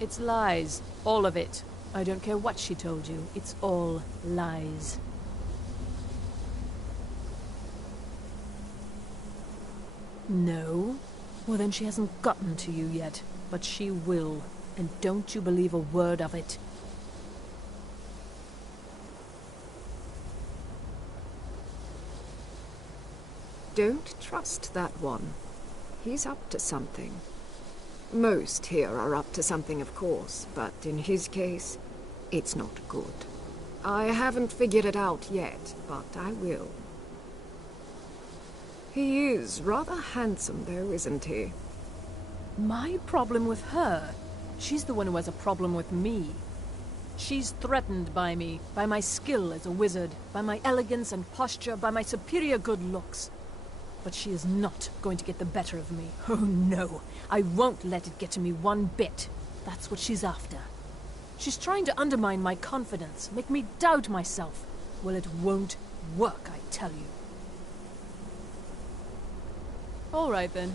It's lies. All of it. I don't care what she told you. It's all lies. No? Well, then she hasn't gotten to you yet. But she will. And don't you believe a word of it. Don't trust that one. He's up to something. Most here are up to something, of course, but in his case, it's not good. I haven't figured it out yet, but I will. He is rather handsome, though, isn't he? My problem with her? She's the one who has a problem with me. She's threatened by me, by my skill as a wizard, by my elegance and posture, by my superior good looks. But she is not going to get the better of me. Oh no, I won't let it get to me one bit. That's what she's after. She's trying to undermine my confidence, make me doubt myself. Well, it won't work, I tell you. All right then.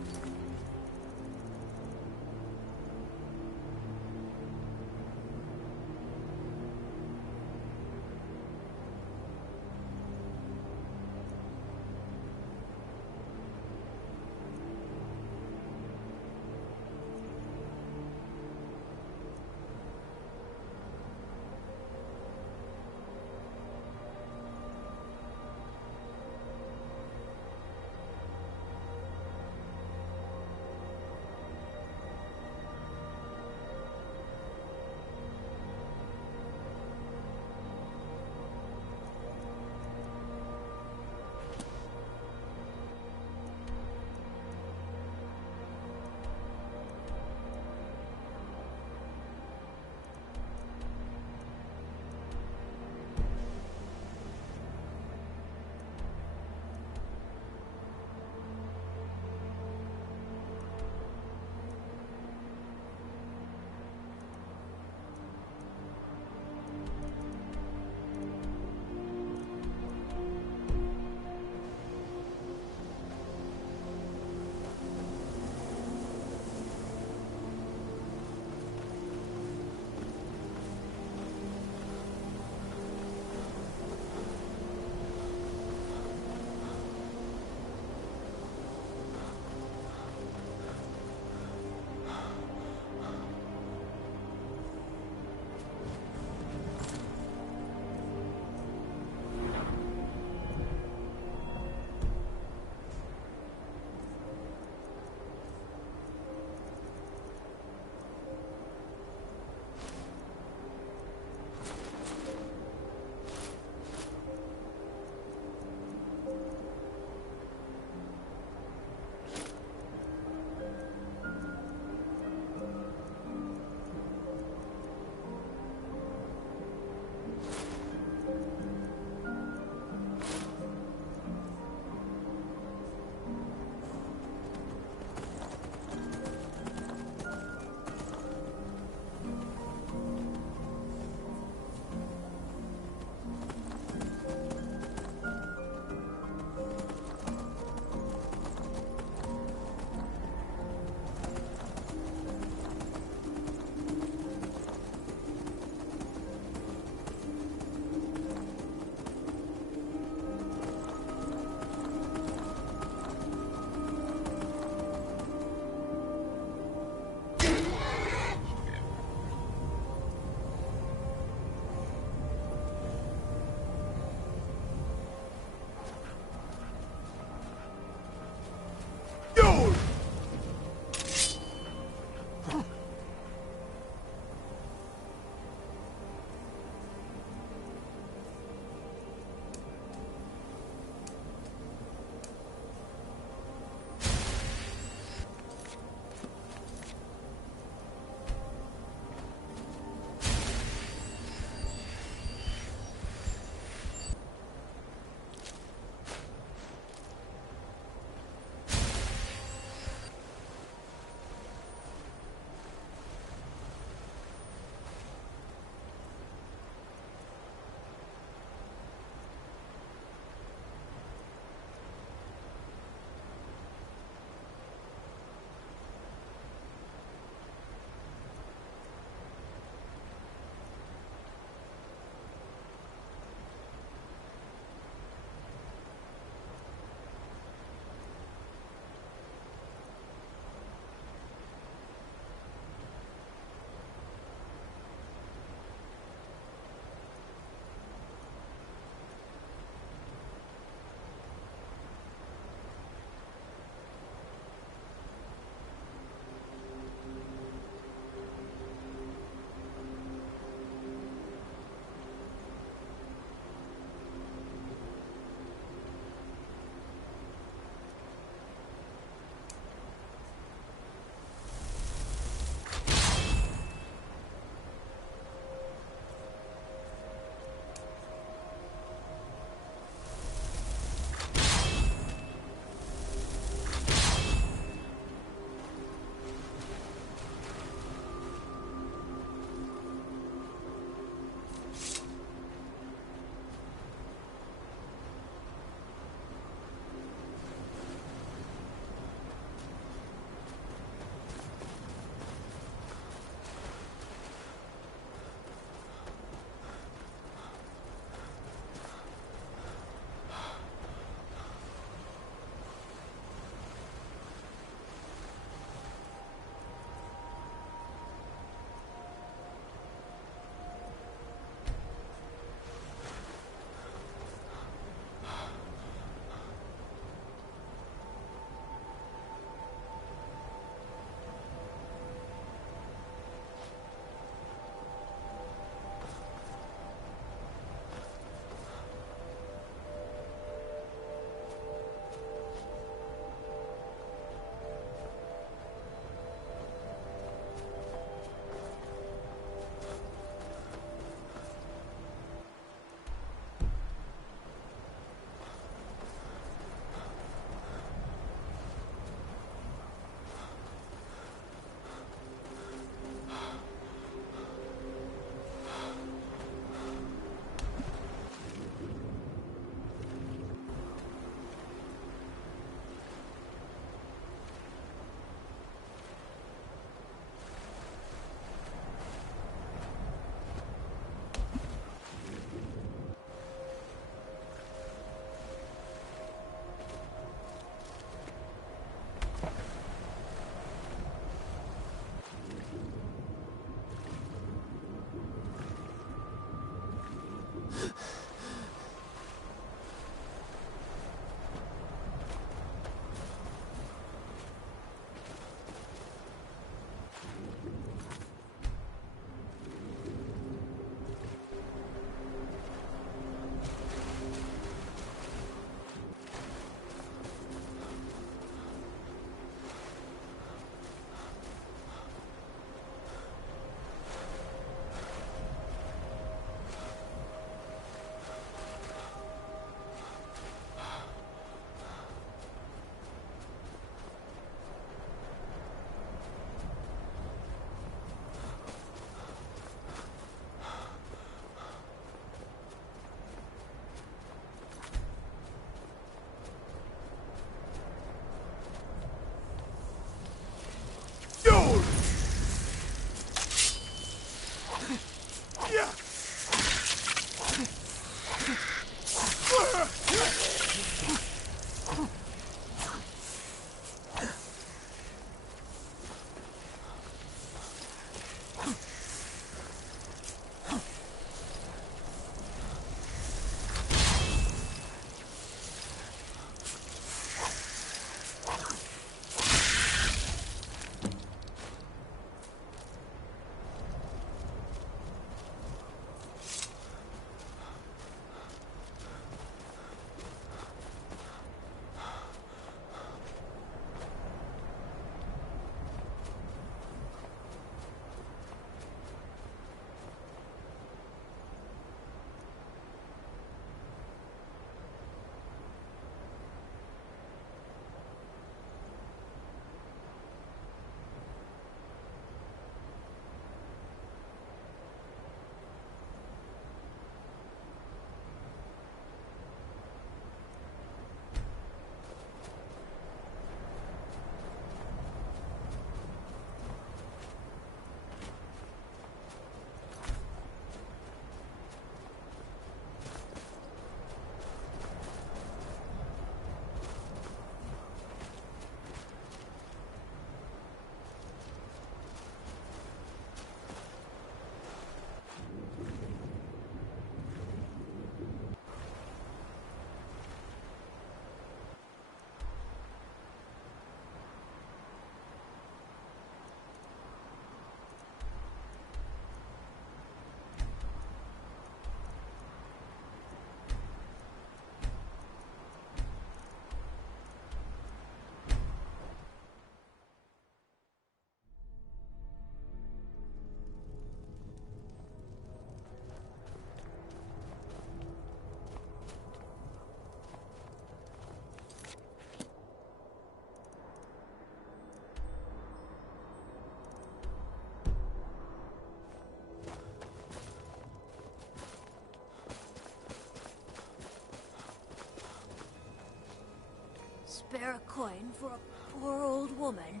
Spare a coin for a poor old woman.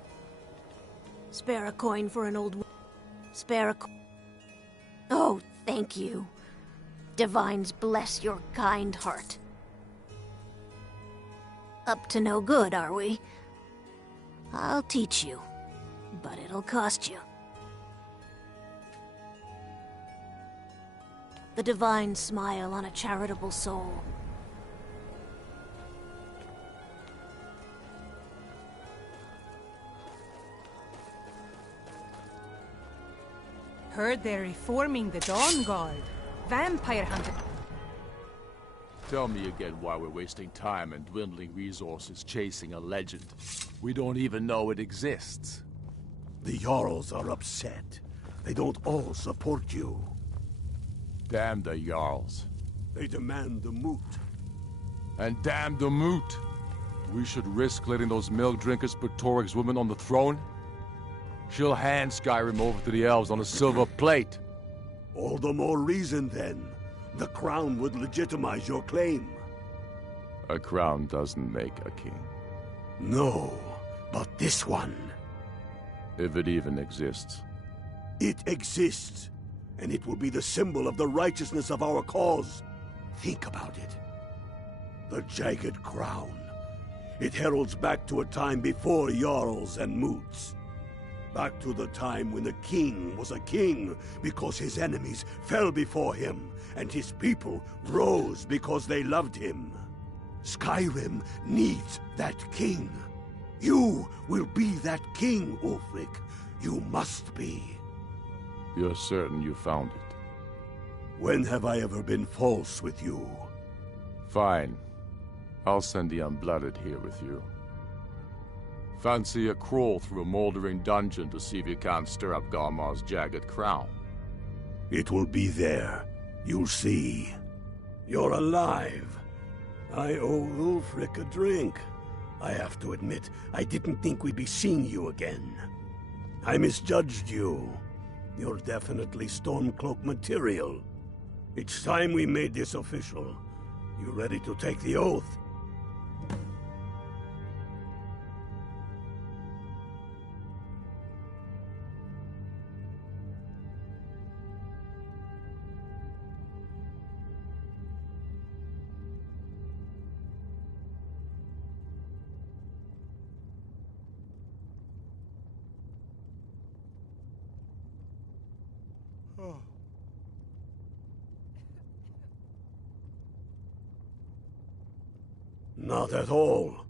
Spare a coin for an old woman. Spare a Oh, thank you. Divines bless your kind heart. Up to no good, are we? I'll teach you, but it'll cost you. The divine smile on a charitable soul. Heard they're reforming the Dawn Guard. Vampire hunter. Tell me again why we're wasting time and dwindling resources chasing a legend. We don't even know it exists. The Jarls are upset. They don't all support you. Damn the Jarls. They demand the moot. And damn the moot! We should risk letting those milk drinkers put Toryg's woman on the throne? She'll hand Skyrim over to the elves on a silver plate. All the more reason, then. The crown would legitimize your claim. A crown doesn't make a king. No, but this one. If it even exists. It exists, and it will be the symbol of the righteousness of our cause. Think about it. The jagged crown. It heralds back to a time before Jarls and moots. Back to the time when the king was a king because his enemies fell before him, and his people rose because they loved him. Skyrim needs that king. You will be that king, Ulfric. You must be. You're certain you found it? When have I ever been false with you? Fine. I'll send the Unblooded here with you. Fancy a crawl through a moldering dungeon to see if you can't stir up Garmar's jagged crown. It will be there. You'll see. You're alive. I owe Ulfric a drink. I have to admit, I didn't think we'd be seeing you again. I misjudged you. You're definitely Stormcloak material. It's time we made this official. You ready to take the oath? Not at all.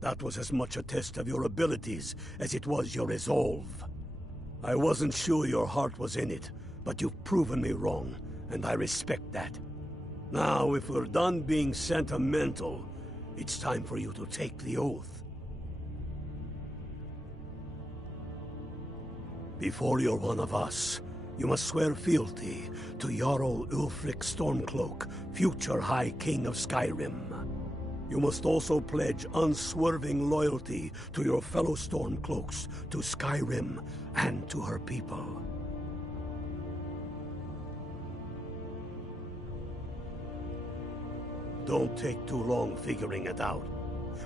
That was as much a test of your abilities as it was your resolve. I wasn't sure your heart was in it, but you've proven me wrong, and I respect that. Now, if we're done being sentimental, it's time for you to take the oath. Before you're one of us, you must swear fealty to Jarl Ulfric Stormcloak, future High King of Skyrim. You must also pledge unswerving loyalty to your fellow Stormcloaks, to Skyrim, and to her people. Don't take too long figuring it out.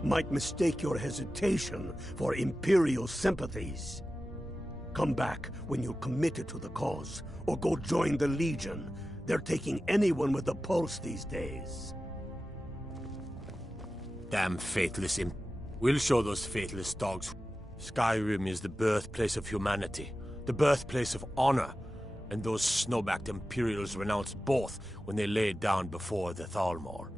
Might mistake your hesitation for Imperial sympathies. Come back when you're committed to the cause, or go join the Legion. They're taking anyone with a pulse these days. Damn faithless imp. We'll show those faithless dogs. Skyrim is the birthplace of humanity, the birthplace of honor, and those snow-backed Imperials renounced both when they laid down before the Thalmor.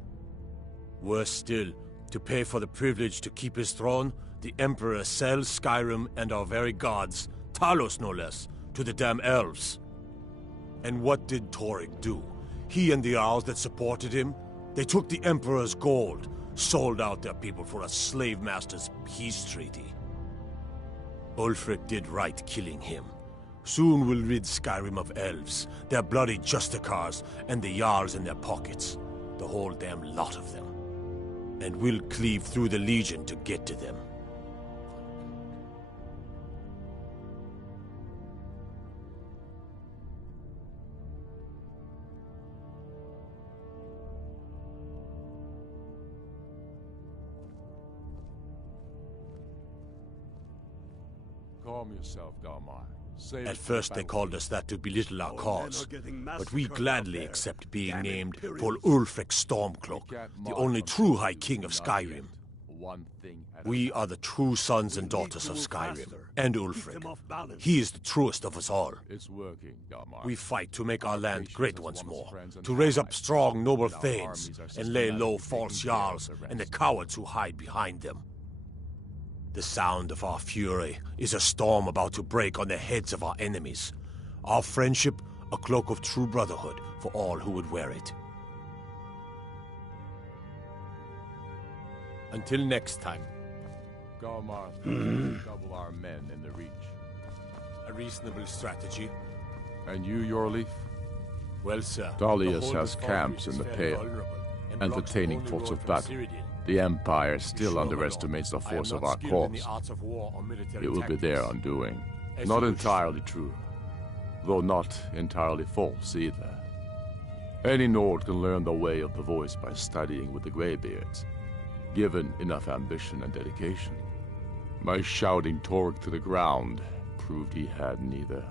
Worse still, to pay for the privilege to keep his throne, the Emperor sells Skyrim and our very gods, Talos no less, to the damn elves. And what did Toryg do? He and the Jarls that supported him? They took the Emperor's gold, sold out their people for a slave master's peace treaty. Ulfric did right killing him. Soon we'll rid Skyrim of elves, their bloody justicars, and the Jarls in their pockets. The whole damn lot of them. And we'll cleave through the Legion to get to them. Calm yourself, Galmar. Say At first they called us that to belittle our cause, but we gladly accept being named for Ulfric Stormcloak, the only true High King of Skyrim. We are the true sons and daughters of Skyrim, and Ulfric. He is the truest of us all. It's working, Galmar. We fight to make our land great once more, to raise up strong, noble thanes, and lay low false jarls and the cowards who hide behind them. The sound of our fury is a storm about to break on the heads of our enemies. Our friendship, a cloak of true brotherhood for all who would wear it. Until next time. Galmar, double our men in the Reach. A reasonable strategy. And you, Yorleaf? Well, sir. Dalius has camps in the Pale, entertaining thoughts of battle. The Empire still underestimates the force of our cause. It will be their undoing. Not entirely true, though not entirely false either. Any Nord can learn the way of the voice by studying with the Greybeards, given enough ambition and dedication. My shouting Torg to the ground proved he had neither.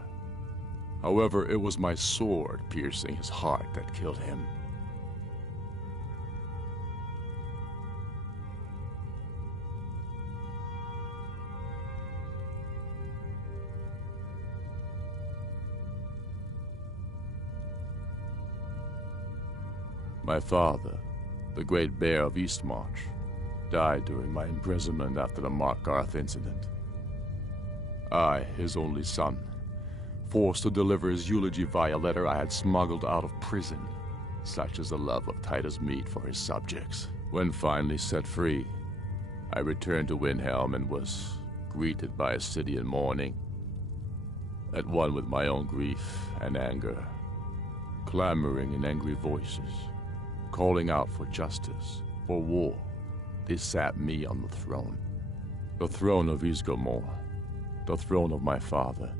However, it was my sword piercing his heart that killed him. My father, the Great Bear of Eastmarch, died during my imprisonment after the Markarth incident. I, his only son, forced to deliver his eulogy via letter I had smuggled out of prison, such is the love of Titus meat for his subjects. When finally set free, I returned to Windhelm and was greeted by a city in mourning, at one with my own grief and anger, clamoring in angry voices, calling out for justice, for war. They sat me on the throne of Ysgramor, the throne of my father.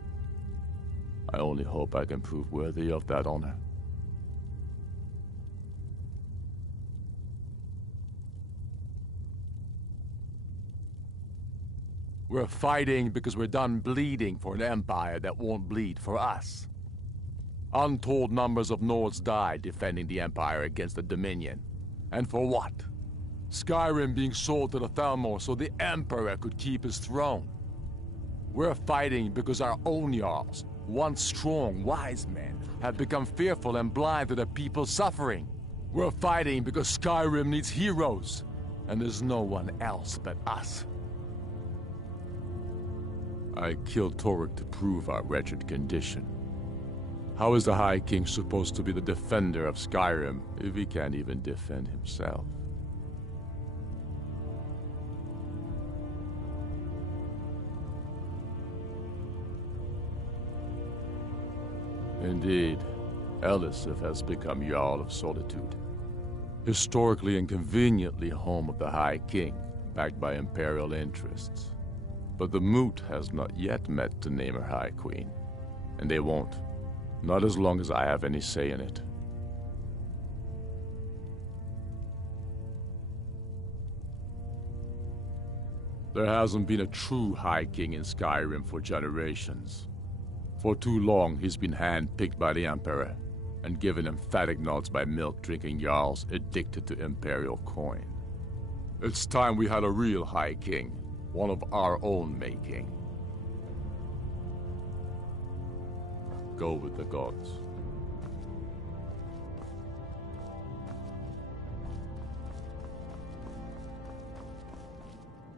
I only hope I can prove worthy of that honor. We're fighting because we're done bleeding for an empire that won't bleed for us. Untold numbers of Nords died defending the Empire against the Dominion. And for what? Skyrim being sold to the Thalmor so the Emperor could keep his throne. We're fighting because our own Jarls, once strong, wise men, have become fearful and blind to the people's suffering. We're fighting because Skyrim needs heroes, and there's no one else but us. I killed Torg to prove our wretched condition. How is the High King supposed to be the defender of Skyrim if he can't even defend himself? Indeed, Elisif has become Jarl of Solitude. Historically and conveniently home of the High King, backed by Imperial interests. But the Moot has not yet met to name her High Queen. And they won't. Not as long as I have any say in it. There hasn't been a true High King in Skyrim for generations. For too long, he's been hand-picked by the Emperor, and given emphatic nods by milk-drinking Jarls addicted to Imperial coin. It's time we had a real High King, one of our own making. Go with the gods.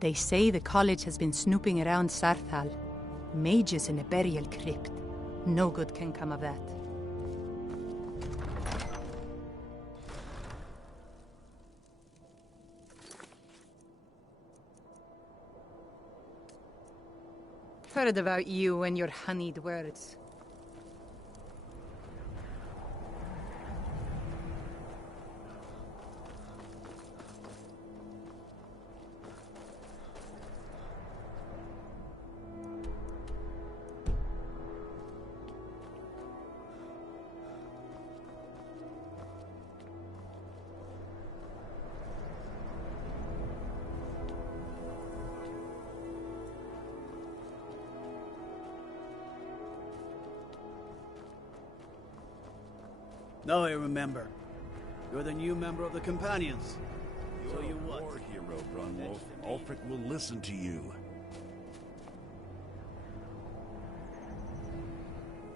They say the college has been snooping around Sarthal. Mages in a burial crypt. No good can come of that. Heard about you and your honeyed words. Now I remember. You're the new member of the Companions. So you what? War hero, Brunwolf. Ulfric will listen to you.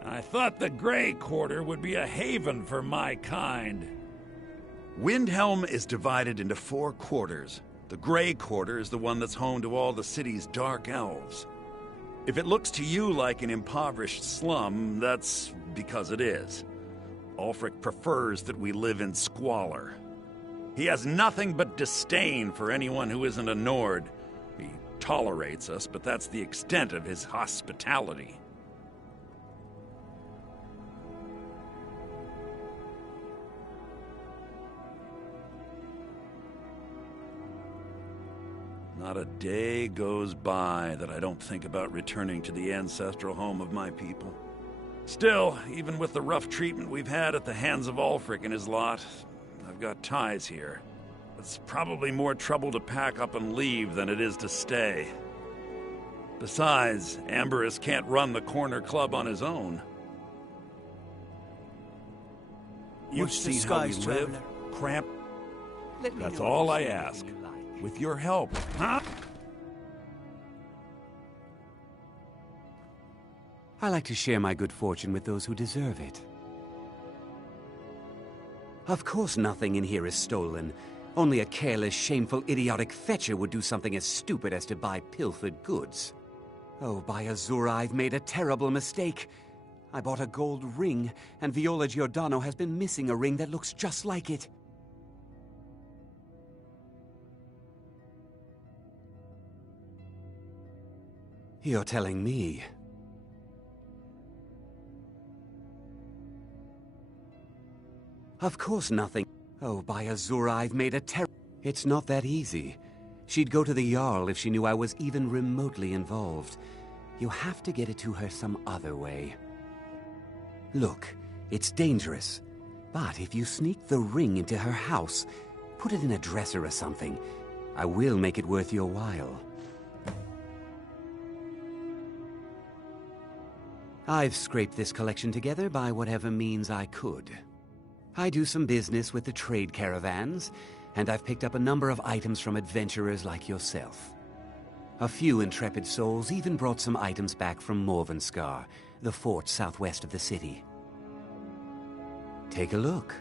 I thought the Grey Quarter would be a haven for my kind. Windhelm is divided into 4 quarters. The Grey Quarter is the one that's home to all the city's dark elves. If it looks to you like an impoverished slum, that's because it is. Ulfric prefers that we live in squalor. He has nothing but disdain for anyone who isn't a Nord. He tolerates us, but that's the extent of his hospitality. Not a day goes by that I don't think about returning to the ancestral home of my people. Still, even with the rough treatment we've had at the hands of Ulfric and his lot, I've got ties here. It's probably more trouble to pack up and leave than it is to stay. Besides, Amberus can't run the Corner Club on his own. You've Watch the seen how we skies, live, traveler. cramp. Let me That's know all I if there's ask. anything you like. With your help, huh? I like to share my good fortune with those who deserve it. Of course nothing in here is stolen. Only a careless, shameful, idiotic fetcher would do something as stupid as to buy pilfered goods. Oh, by Azura, I've made a terrible mistake. I bought a gold ring, and Viola Giordano has been missing a ring that looks just like it. You're telling me. Of course nothing. Oh, by Azura, I've made a It's not that easy. She'd go to the Jarl if she knew I was even remotely involved. You have to get it to her some other way. Look, it's dangerous. But if you sneak the ring into her house, put it in a dresser or something, I will make it worth your while. I've scraped this collection together by whatever means I could. I do some business with the trade caravans, and I've picked up a number of items from adventurers like yourself. A few intrepid souls even brought some items back from Morvenskar, the fort southwest of the city. Take a look.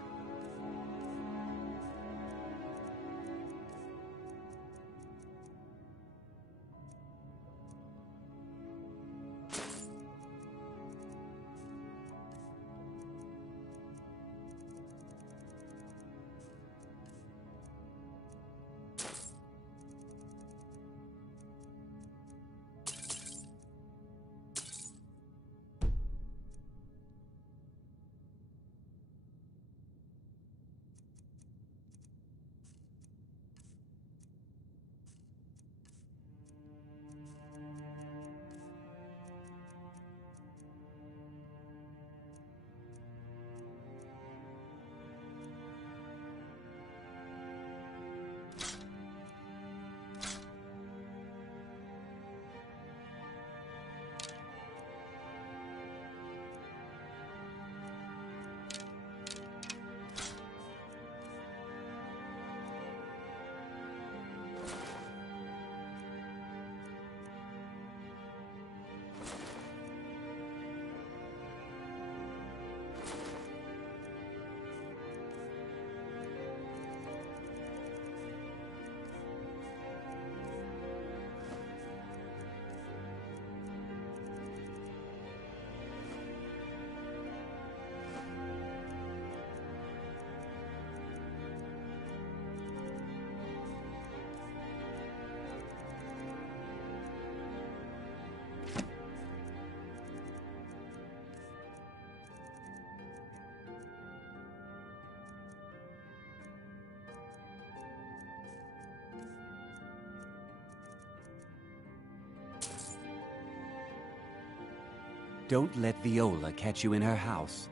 Don't let Viola catch you in her house.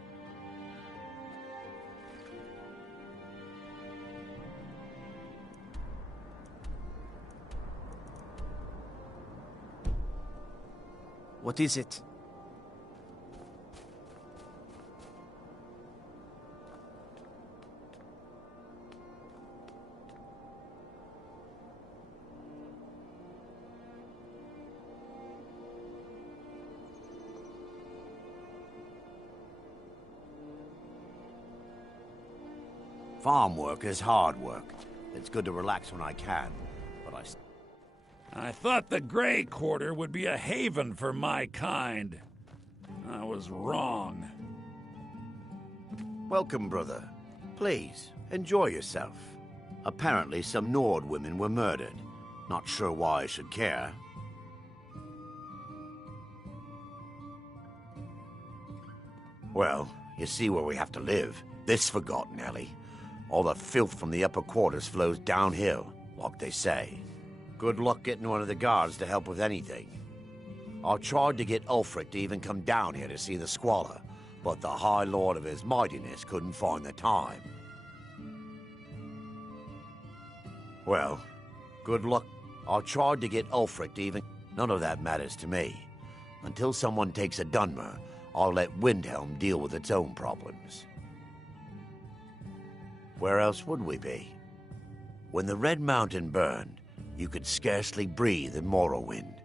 What is it? Farm work is hard work. It's good to relax when I can, but I thought the Grey Quarter would be a haven for my kind. I was wrong. Welcome, brother. Please, enjoy yourself. Apparently, some Nord women were murdered. Not sure why I should care. Well, you see where we have to live. This forgotten alley. All the filth from the upper quarters flows downhill, like they say. Good luck getting one of the guards to help with anything. I tried to get Ulfric to even come down here to see the squalor, but the High Lord of his mightiness couldn't find the time. Well, good luck. I tried to get Ulfric to even... None of that matters to me. Until someone takes a Dunmer, I'll let Windhelm deal with its own problems. Where else would we be? When the Red Mountain burned, you could scarcely breathe in Morrowind,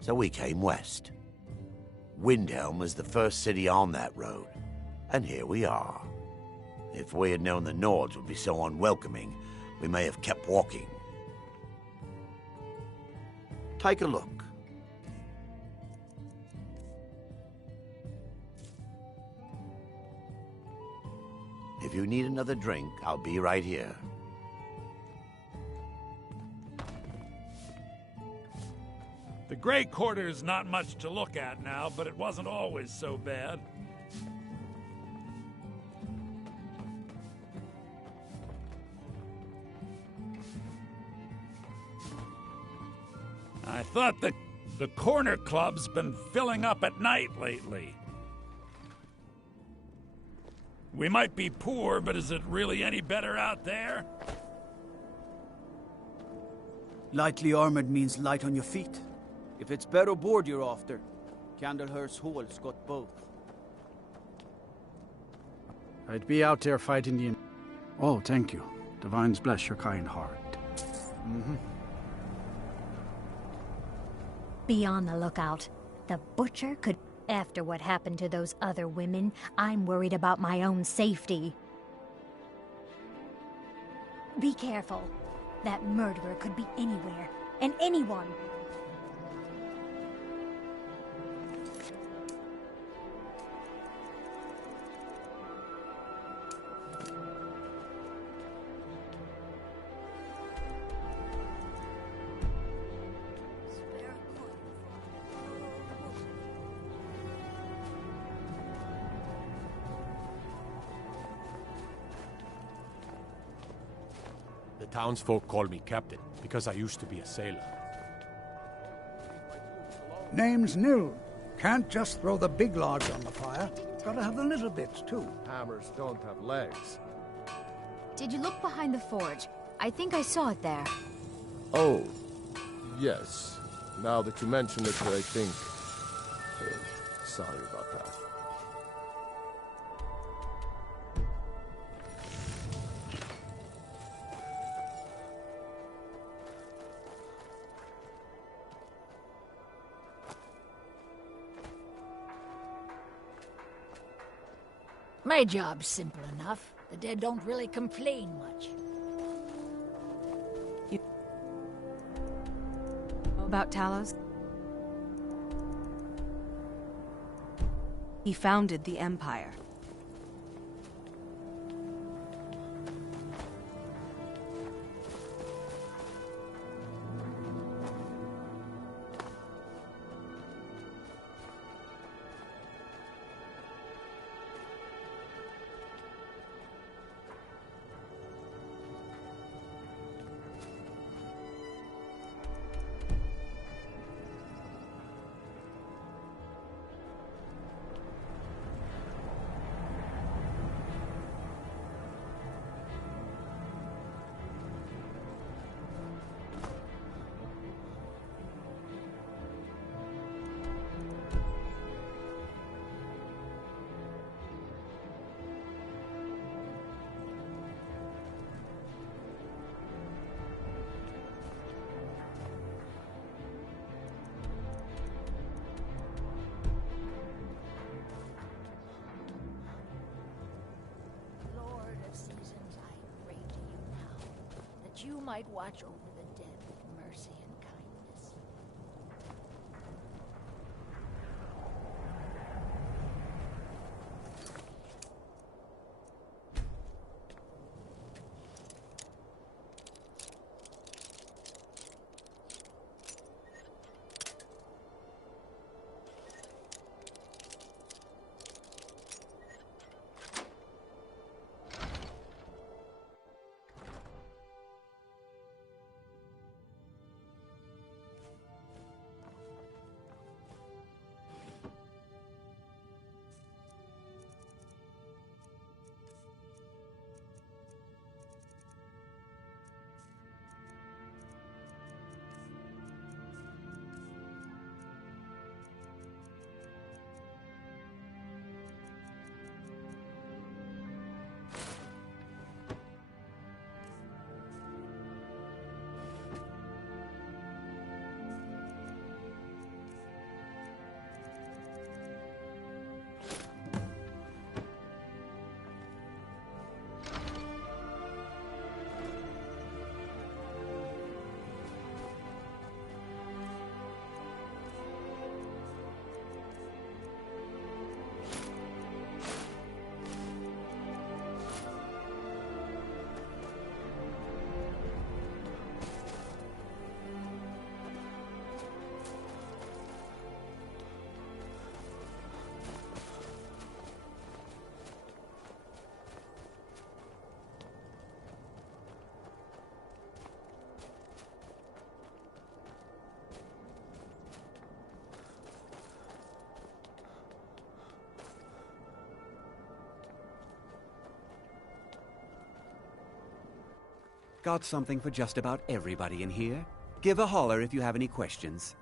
so we came west. Windhelm was the first city on that road, and here we are. If we had known the Nords would be so unwelcoming, we may have kept walking. Take a look. If you need another drink, I'll be right here. The Grey Quarter's not much to look at now, but it wasn't always so bad. I thought the corner club's been filling up at night lately. We might be poor, but is it really any better out there? Lightly armored means light on your feet. If it's better board you're after, Candlehurst Hall's got both. I'd be out there fighting the... Oh, thank you. Divines bless your kind heart. Be on the lookout. The Butcher could... After what happened to those other women, I'm worried about my own safety. Be careful. That murderer could be anywhere, and anyone. Townsfolk call me captain, because I used to be a sailor. Name's Nil. Can't just throw the big logs on the fire. Gotta have the little bits, too. Hammers don't have legs. Did you look behind the forge? I think I saw it there. Oh, yes. Now that you mention it, I think... sorry about that. My job's simple enough. The dead don't really complain much. You know about Talos? He founded the Empire. you might watch over the dead with mercy and kindness. Got something for just about everybody in here. Give a holler if you have any questions.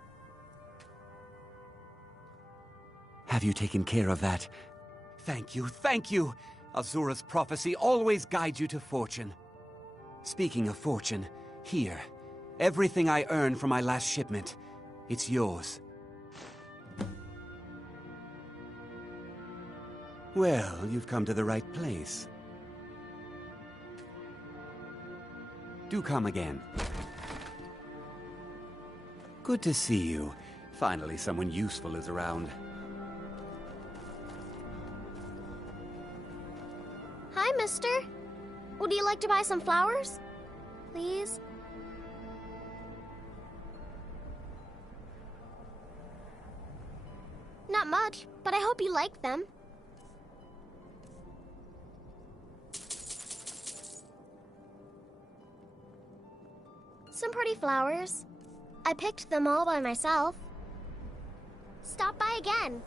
Have you taken care of that? Thank you, thank you! Azura's prophecy always guides you to fortune. Speaking of fortune, here. Everything I earned from my last shipment. It's yours. Well, you've come to the right place. Do come again. Good to see you. Finally, someone useful is around. Hi, mister. Would you like to buy some flowers? Please? Not much, but I hope you like them. Some pretty flowers. I picked them all by myself. Stop by again.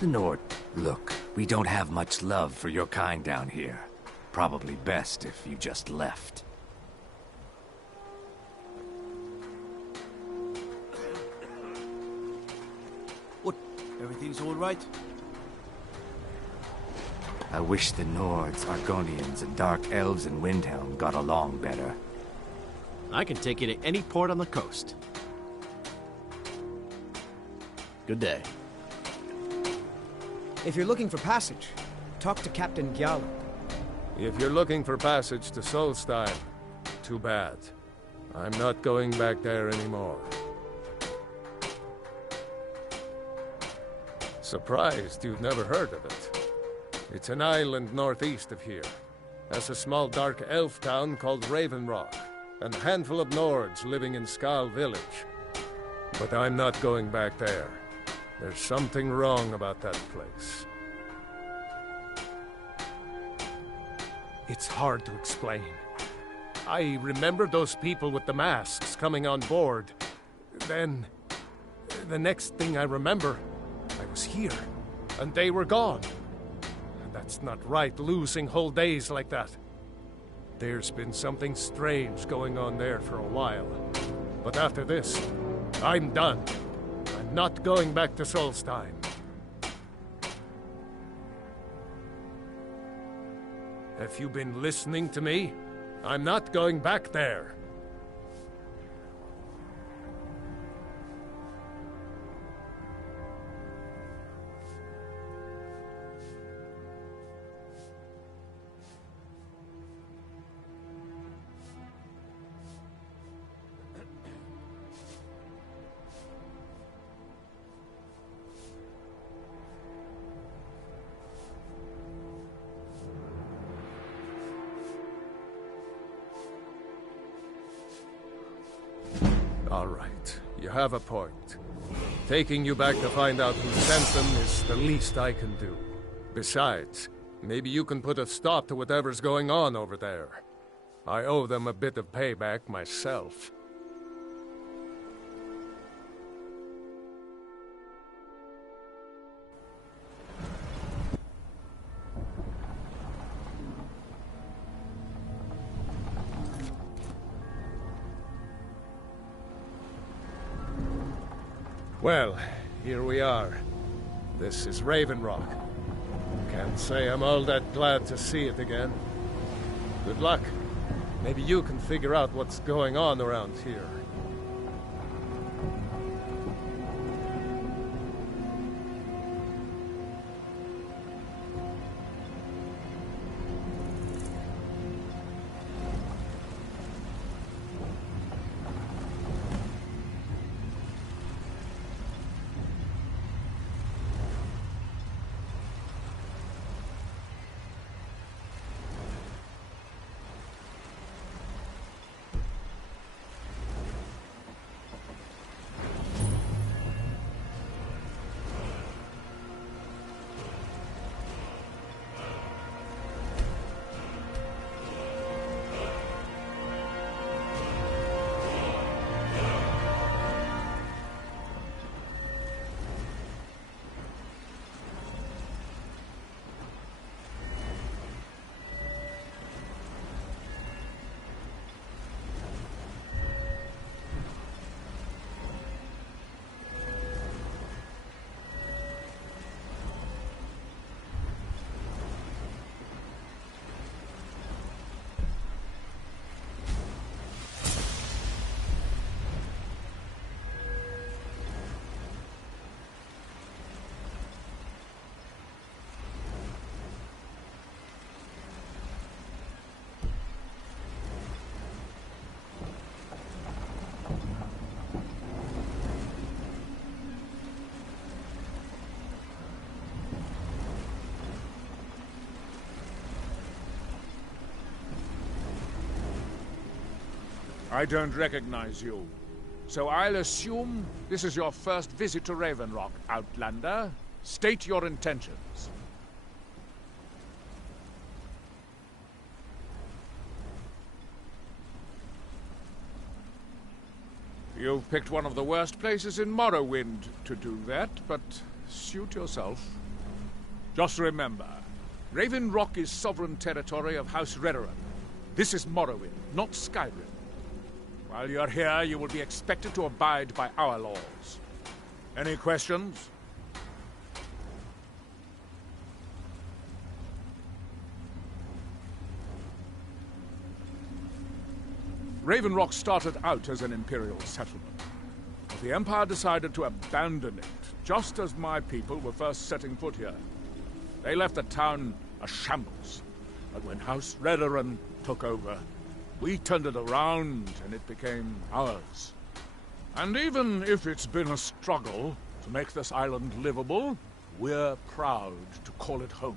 The Nord. Look, we don't have much love for your kind down here. Probably best if you just left. What? Everything's all right? I wish the Nords, Argonians, and Dark Elves in Windhelm got along better. I can take you to any port on the coast. Good day. If you're looking for passage, talk to Captain Gjallar. If you're looking for passage to Solstein, too bad. I'm not going back there anymore. Surprised you've never heard of it. It's an island northeast of here. Has a small dark elf town called Raven Rock, and a handful of Nords living in Skal Village. But I'm not going back there. There's something wrong about that place. It's hard to explain. I remember those people with the masks coming on board. Then, the next thing I remember, I was here, and they were gone. That's not right, losing whole days like that. There's been something strange going on there for a while. But after this, I'm done. I'm not going back to Solstein. Have you been listening to me? I'm not going back there. All right, you have a point. Taking you back to find out who sent them is the least I can do. Besides, maybe you can put a stop to whatever's going on over there. I owe them a bit of payback myself. Well, here we are. This is Raven Rock. Can't say I'm all that glad to see it again. Good luck. Maybe you can figure out what's going on around here. I don't recognize you. So I'll assume this is your first visit to Raven Rock, Outlander. State your intentions. You've picked one of the worst places in Morrowind to do that, but suit yourself. Just remember, Raven Rock is sovereign territory of House Redoran. This is Morrowind, not Skyrim. While you're here, you will be expected to abide by our laws. Any questions? Raven Rock started out as an Imperial settlement. But the Empire decided to abandon it, just as my people were first setting foot here. They left the town a shambles. But when House Redoran took over, we turned it around and it became ours. And even if it's been a struggle to make this island livable, we're proud to call it home.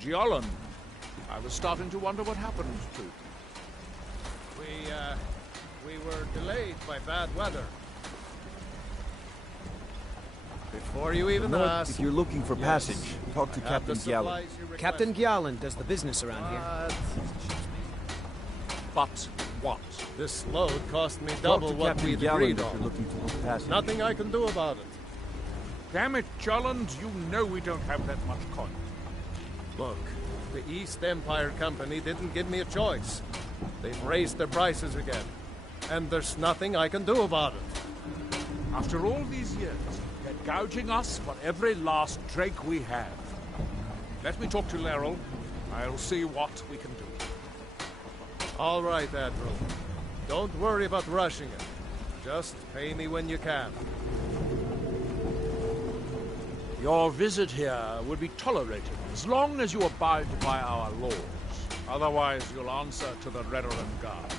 Giolan, I was starting to wonder what happened to you. We were delayed by bad weather. Before you even ask... If you're looking for passage, talk to Captain Gjallan. Captain Gjallan does the business around here. But what? This load cost me double what we'd agreed on. Nothing I can do about it. Damn it, Jolland, you know we don't have that much coin. Look, the East Empire Company didn't give me a choice. They've raised their prices again. and there's nothing I can do about it. After all these years, they're gouging us for every last drake we have. Let me talk to Laeral. I'll see what we can do. All right, Admiral. Don't worry about rushing it. Just pay me when you can. Your visit here will be tolerated as long as you abide by our laws. Otherwise, you'll answer to the Redoran Guard.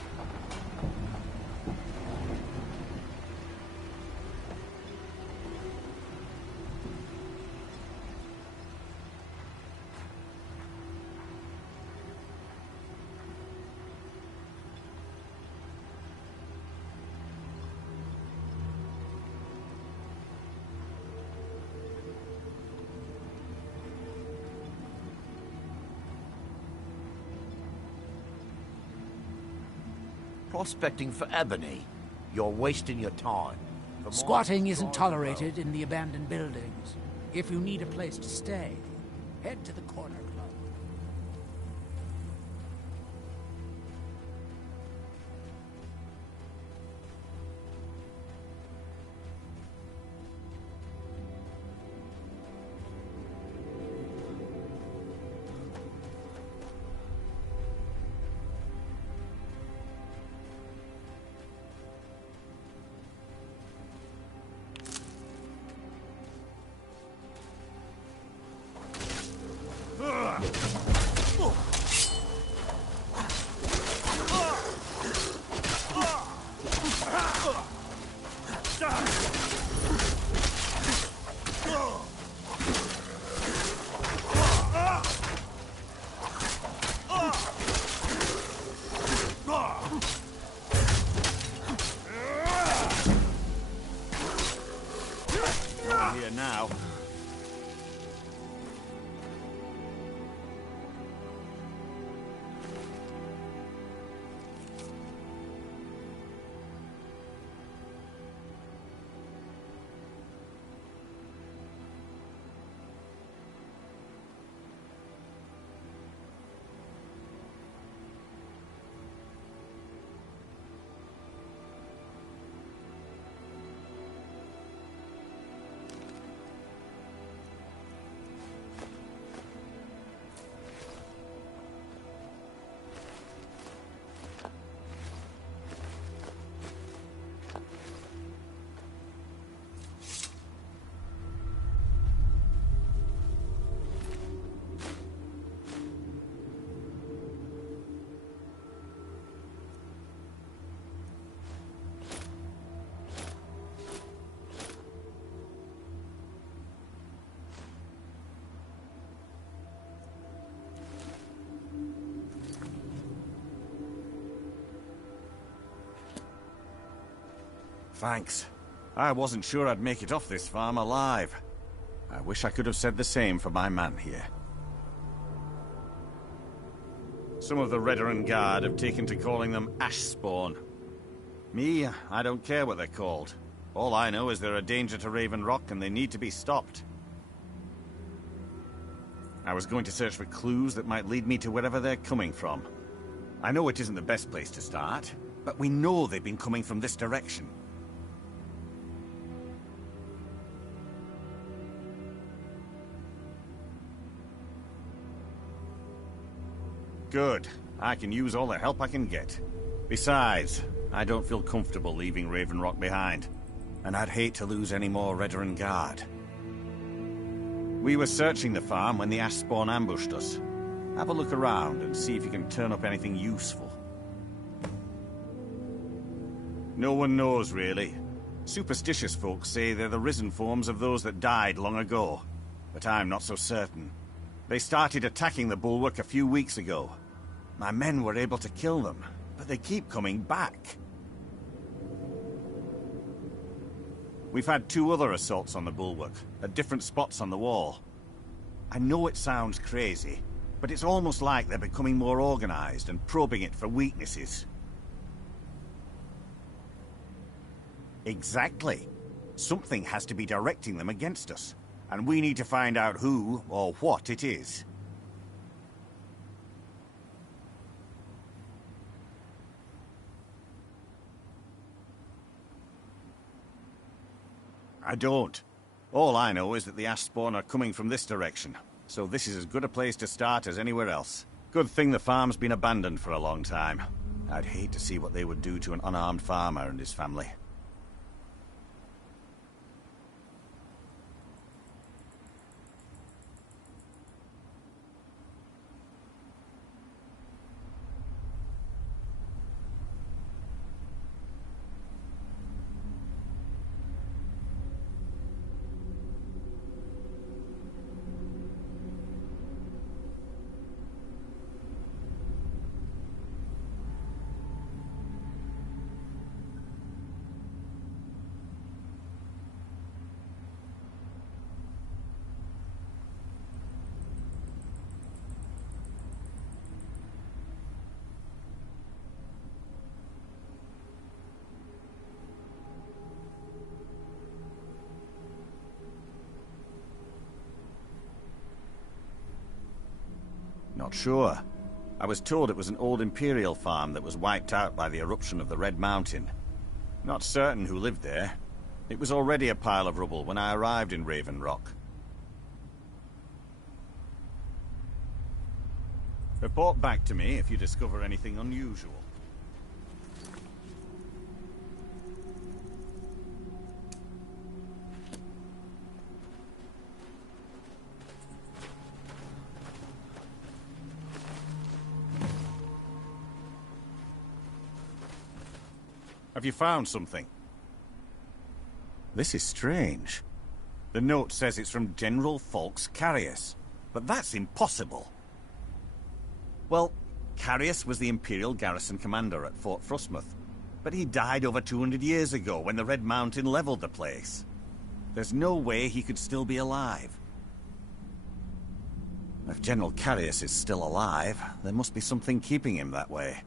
Prospecting for ebony. You're wasting your time. Squatting isn't tolerated in the abandoned buildings. If you need a place to stay, head to the corner club. Here now. Thanks. I wasn't sure I'd make it off this farm alive. I wish I could have said the same for my man here. Some of the Redoran Guard have taken to calling them Ashspawn. Me, I don't care what they're called. All I know is they're a danger to Raven Rock and they need to be stopped. I was going to search for clues that might lead me to wherever they're coming from. I know it isn't the best place to start, but we know they've been coming from this direction. Good. I can use all the help I can get. Besides, I don't feel comfortable leaving Raven Rock behind. And I'd hate to lose any more Redoran Guard. We were searching the farm when the Ashspawn ambushed us. Have a look around and see if you can turn up anything useful. No one knows, really. Superstitious folks say they're the risen forms of those that died long ago. But I'm not so certain. They started attacking the bulwark a few weeks ago. My men were able to kill them, but they keep coming back. We've had 2 other assaults on the bulwark, at different spots on the wall. I know it sounds crazy, but it's almost like they're becoming more organized and probing it for weaknesses. Exactly. Something has to be directing them against us, and we need to find out who or what it is. I don't. All I know is that the Ashspawn are coming from this direction, so this is as good a place to start as anywhere else. Good thing the farm's been abandoned for a long time. I'd hate to see what they would do to an unarmed farmer and his family. Not sure. I was told it was an old Imperial farm that was wiped out by the eruption of the Red Mountain. Not certain who lived there. It was already a pile of rubble when I arrived in Raven Rock. Report back to me if you discover anything unusual. Have you found something? This is strange. The note says it's from General Falx Carius, but that's impossible. Well, Carius was the Imperial garrison commander at Fort Frostmoth, but he died over 200 years ago when the Red Mountain leveled the place. There's no way he could still be alive. If General Carius is still alive, there must be something keeping him that way.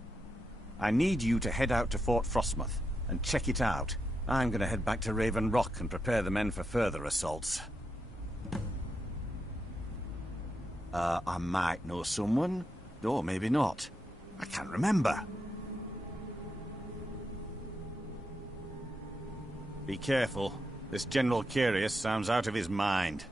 I need you to head out to Fort Frostmoth and check it out. I'm gonna head back to Raven Rock and prepare the men for further assaults. I might know someone, or maybe not. I can't remember. Be careful. This General Carius sounds out of his mind.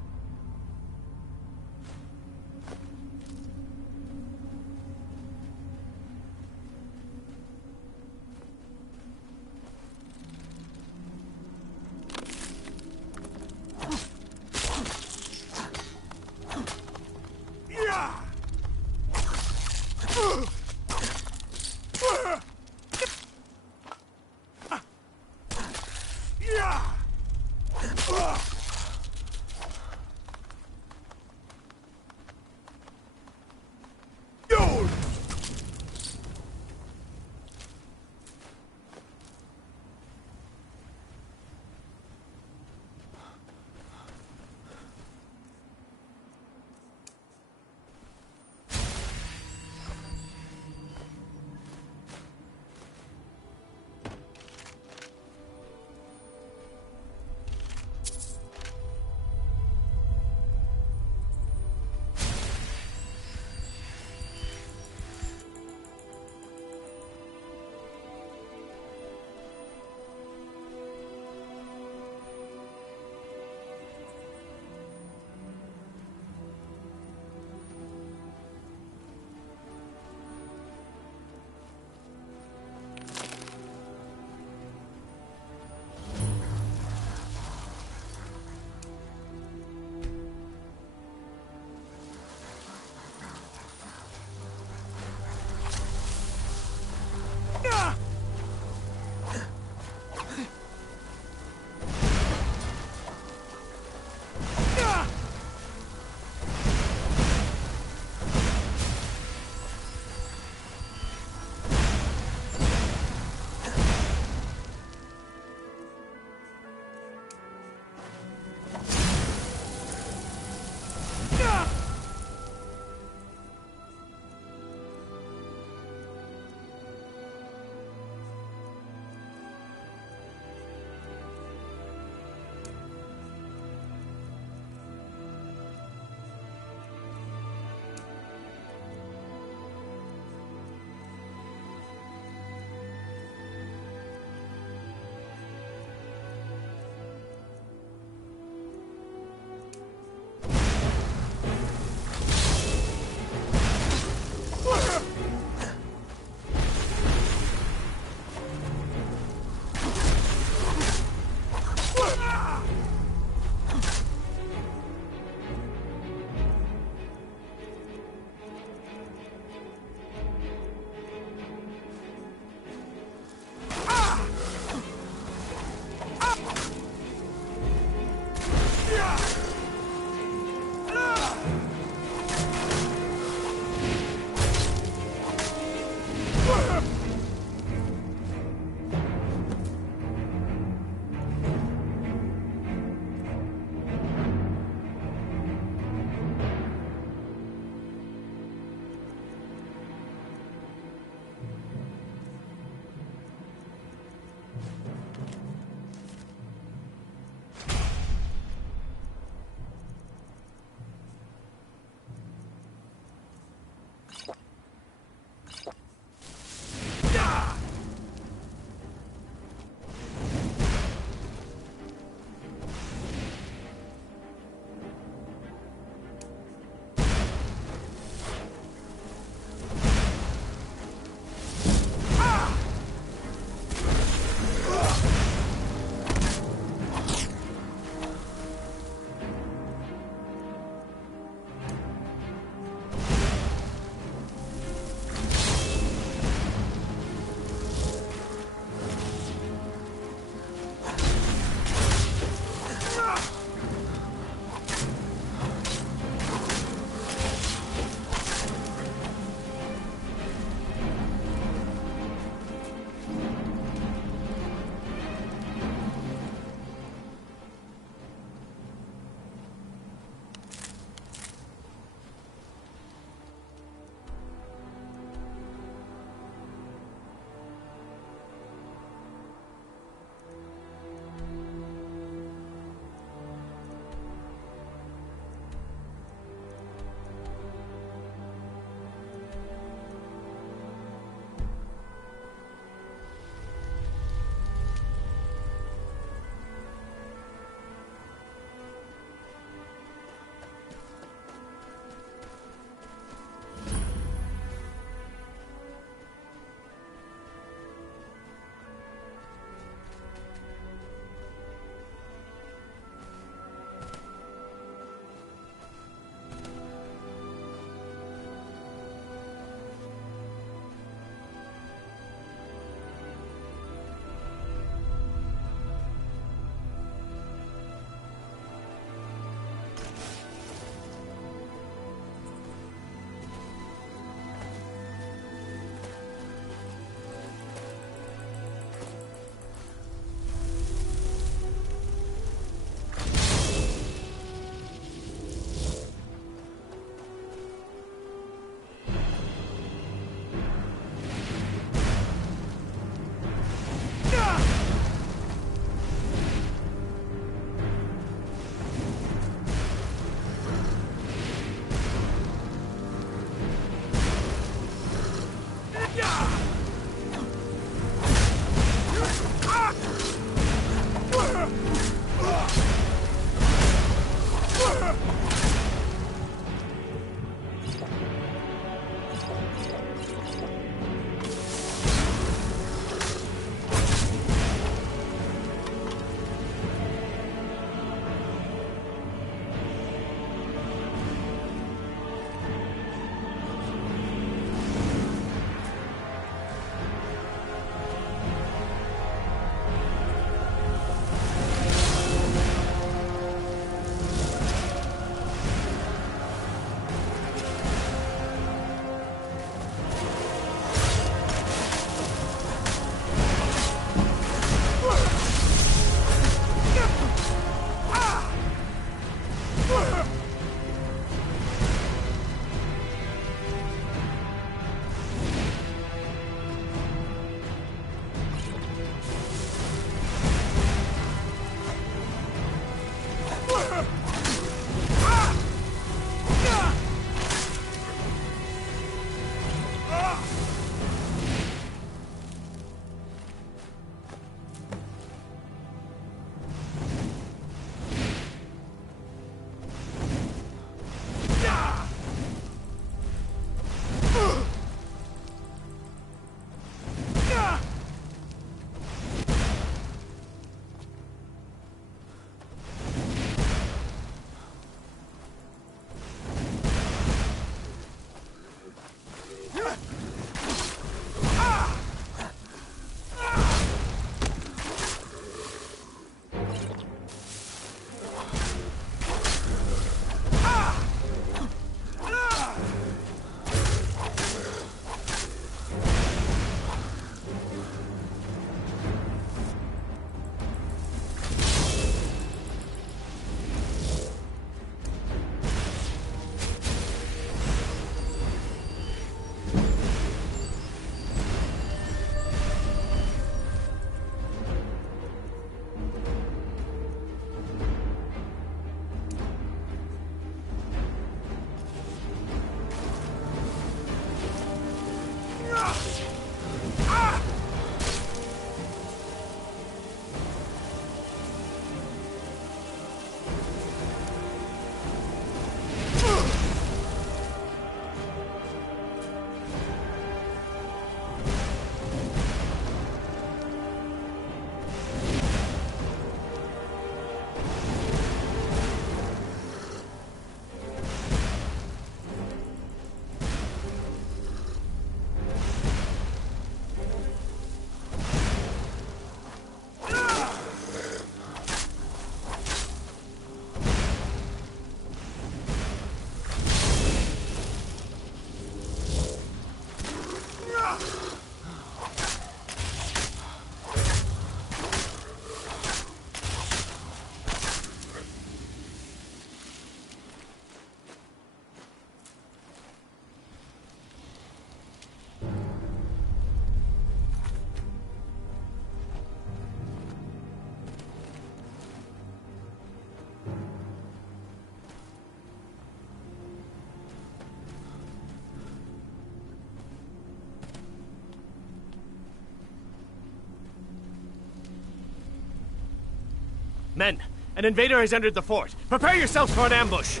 Men, an invader has entered the fort. Prepare yourselves for an ambush!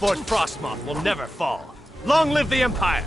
Fort Frostmoth will never fall. Long live the Empire!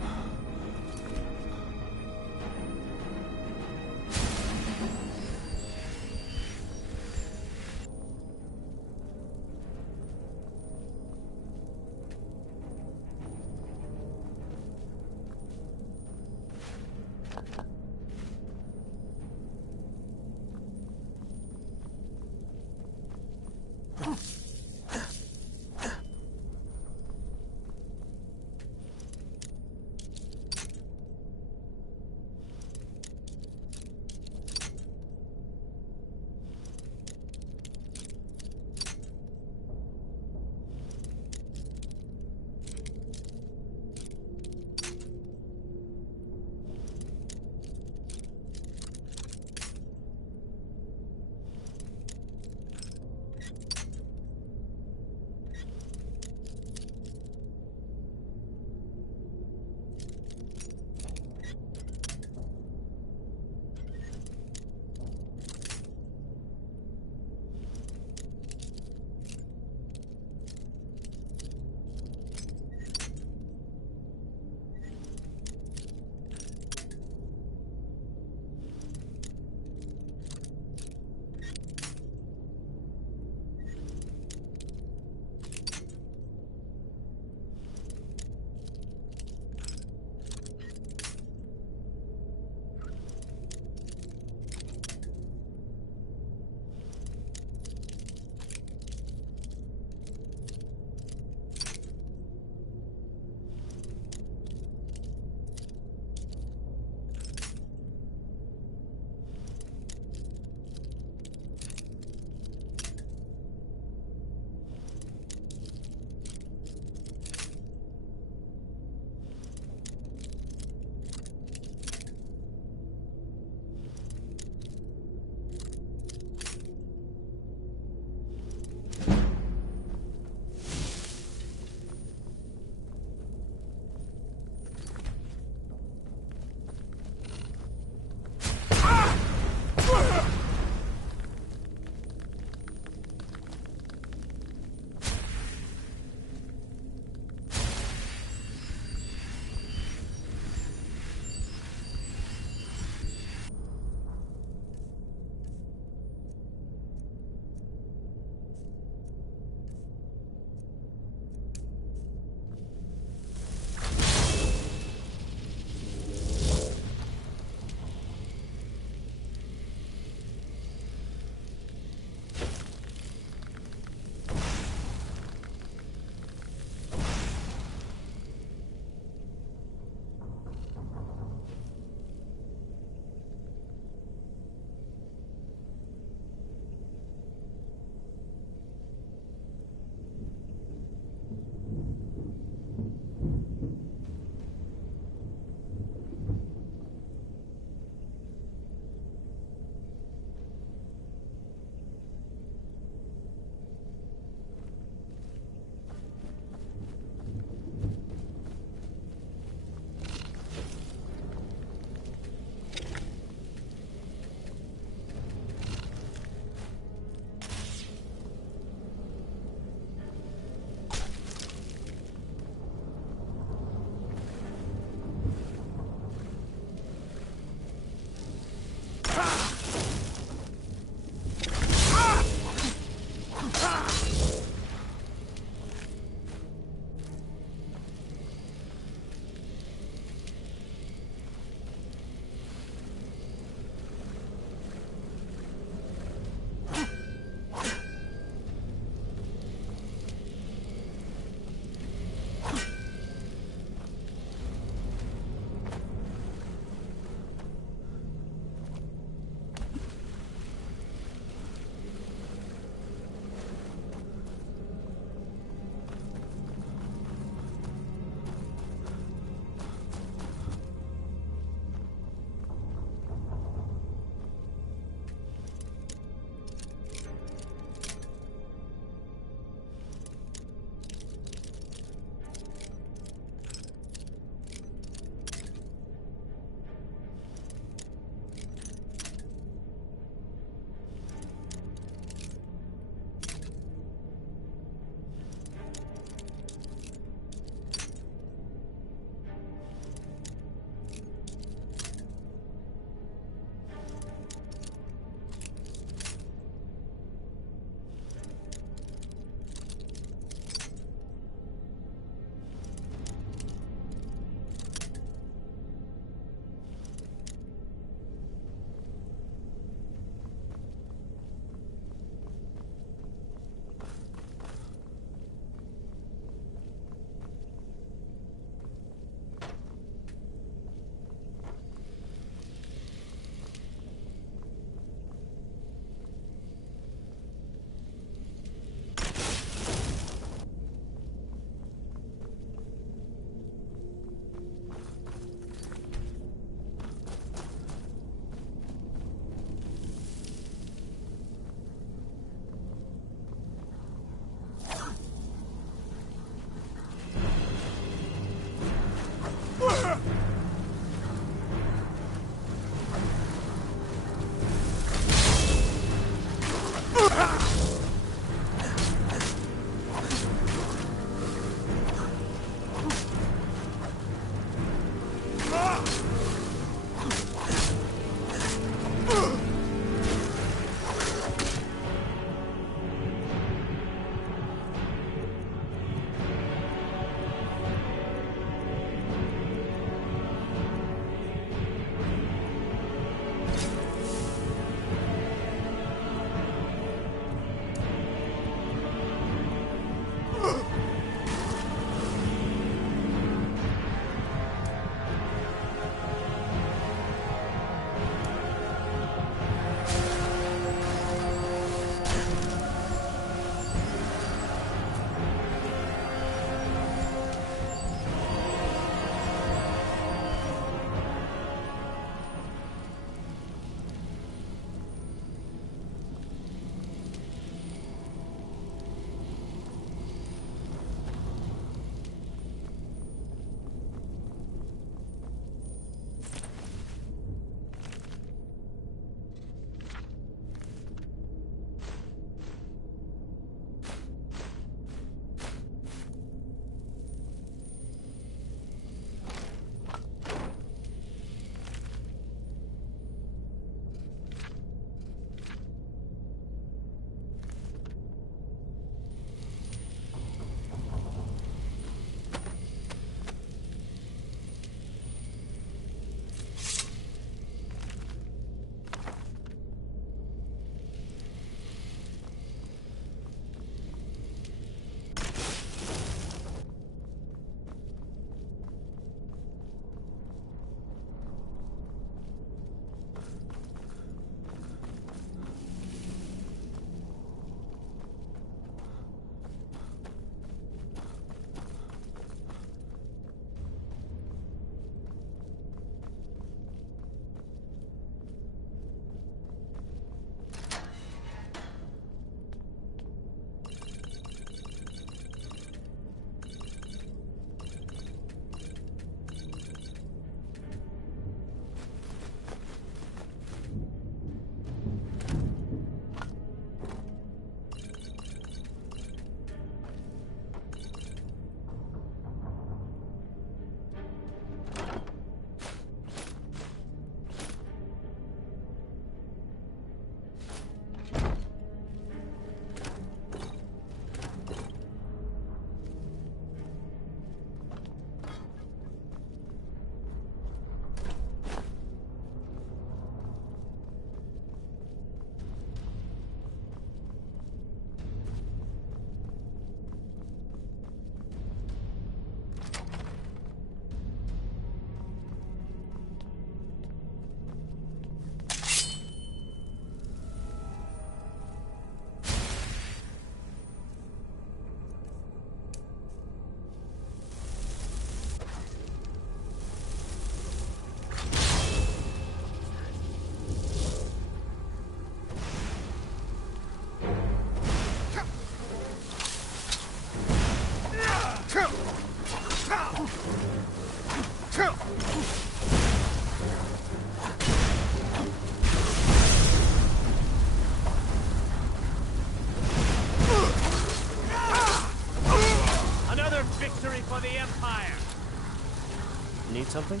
Need something?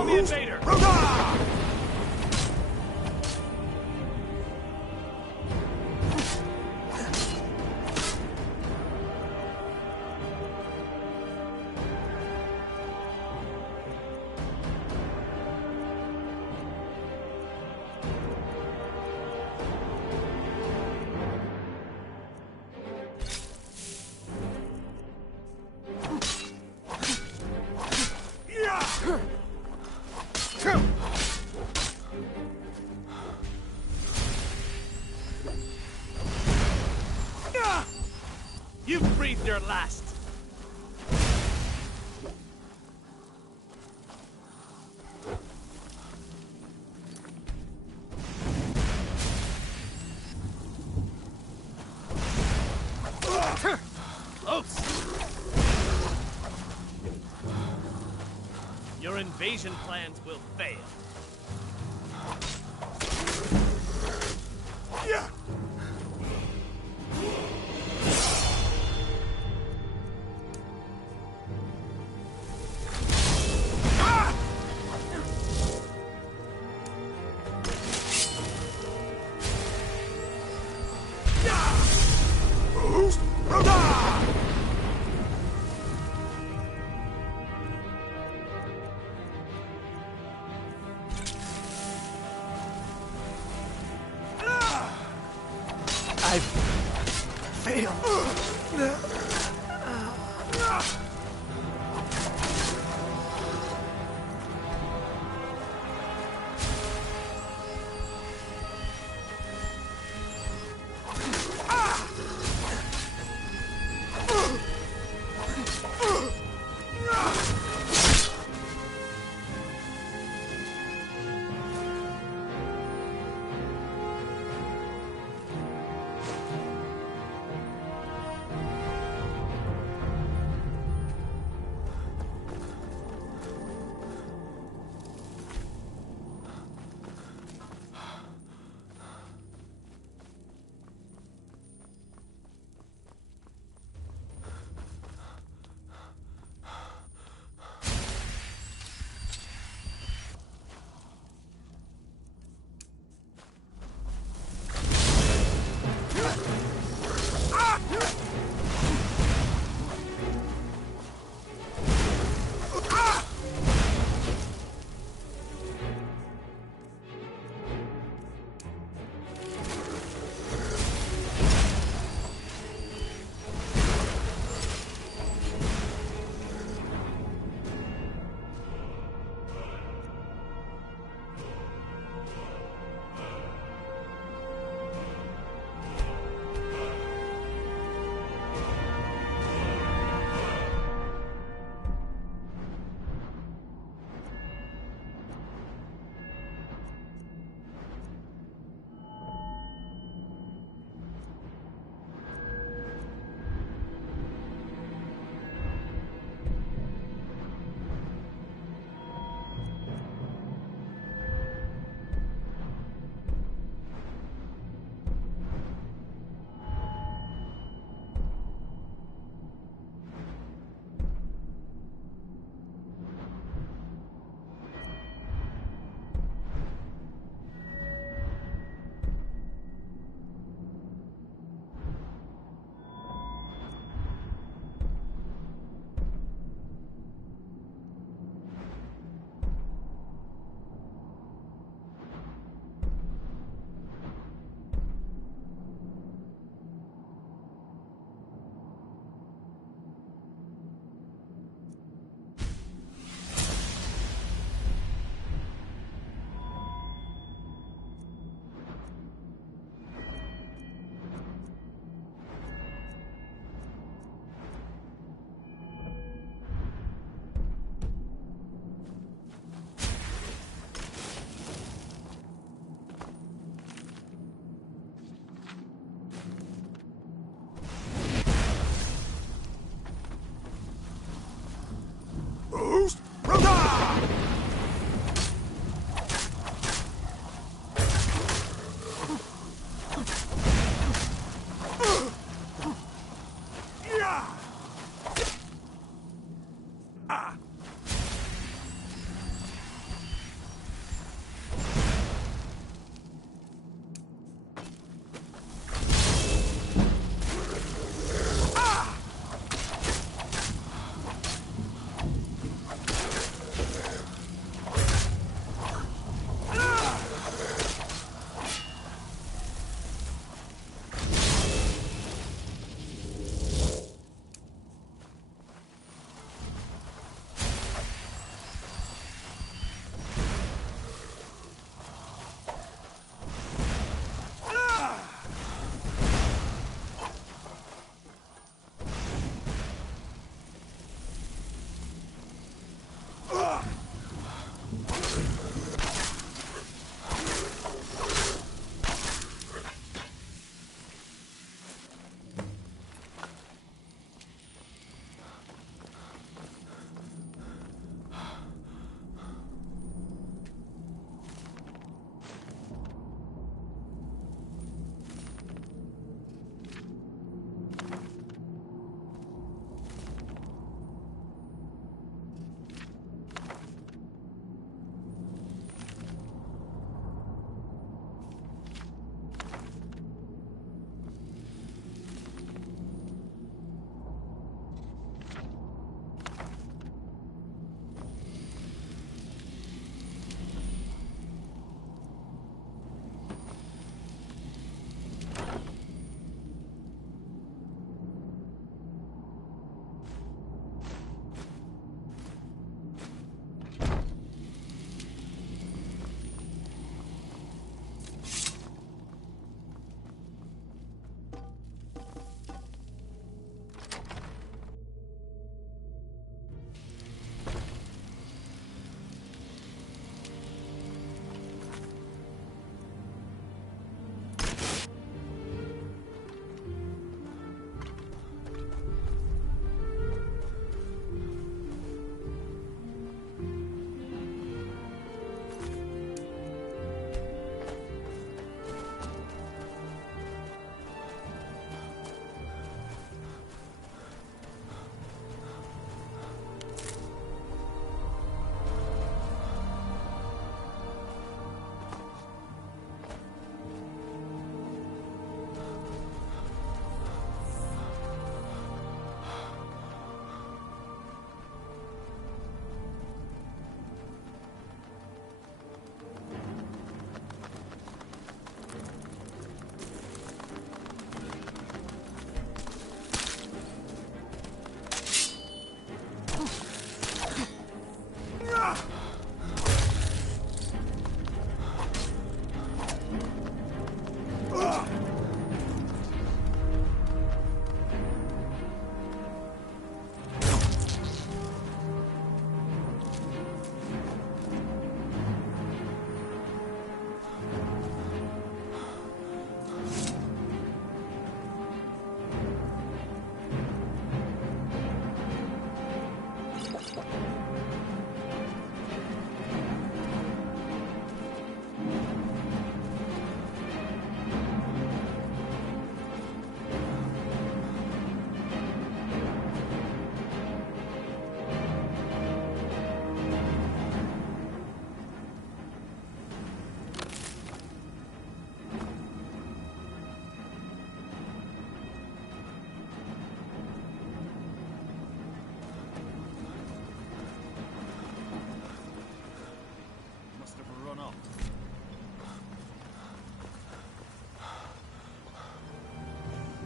Repel the invader! You've breathed your last. Close. Your invasion plans will fail. Yeah. I've failed.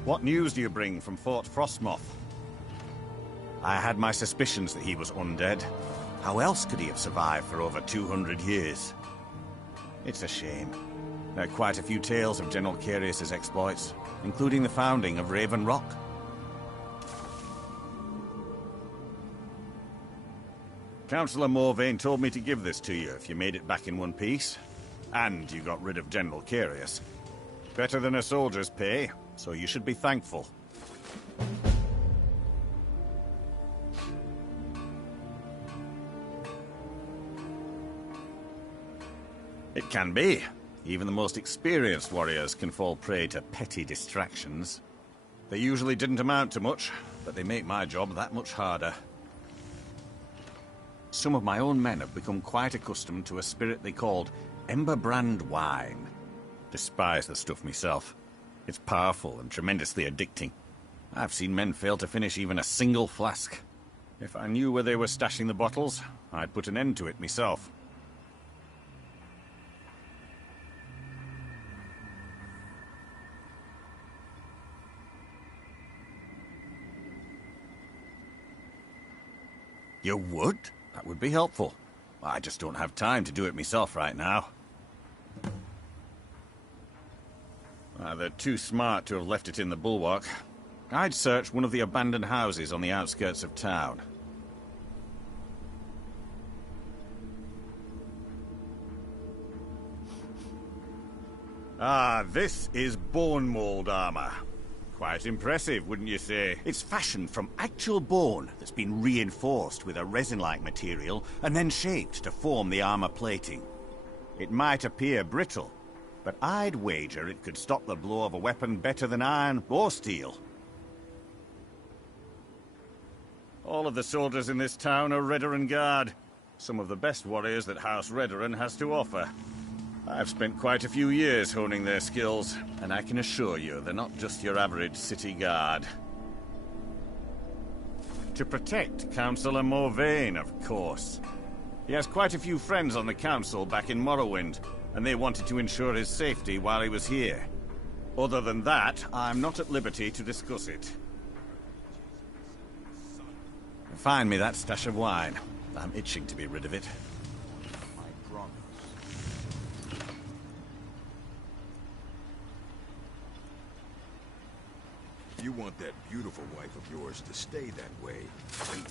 What news do you bring from Fort Frostmoth? I had my suspicions that he was undead. How else could he have survived for over 200 years? It's a shame. There are quite a few tales of General Carius's exploits, including the founding of Raven Rock. Councillor Morvain told me to give this to you if you made it back in one piece. And you got rid of General Carius. Better than a soldier's pay, so you should be thankful. It can be. Even the most experienced warriors can fall prey to petty distractions. They usually didn't amount to much, but they make my job that much harder. Some of my own men have become quite accustomed to a spirit they called Emberbrand wine. Despise the stuff myself. It's powerful and tremendously addicting. I've seen men fail to finish even a single flask. If I knew where they were stashing the bottles, I'd put an end to it myself. You would? That would be helpful. I just don't have time to do it myself right now. They're too smart to have left it in the bulwark. I'd search one of the abandoned houses on the outskirts of town. Ah, this is bone mold armor. Quite impressive, wouldn't you say? It's fashioned from actual bone that's been reinforced with a resin-like material and then shaped to form the armor plating. It might appear brittle, but I'd wager it could stop the blow of a weapon better than iron or steel. All of the soldiers in this town are Redoran Guard, some of the best warriors that House Redoran has to offer. I've spent quite a few years honing their skills, and I can assure you they're not just your average city guard. To protect Councillor Morvain, of course. He has quite a few friends on the council back in Morrowind, and they wanted to ensure his safety while he was here. Other than that, I'm not at liberty to discuss it. Find me that stash of wine. I'm itching to be rid of it. You want that beautiful wife of yours to stay that way.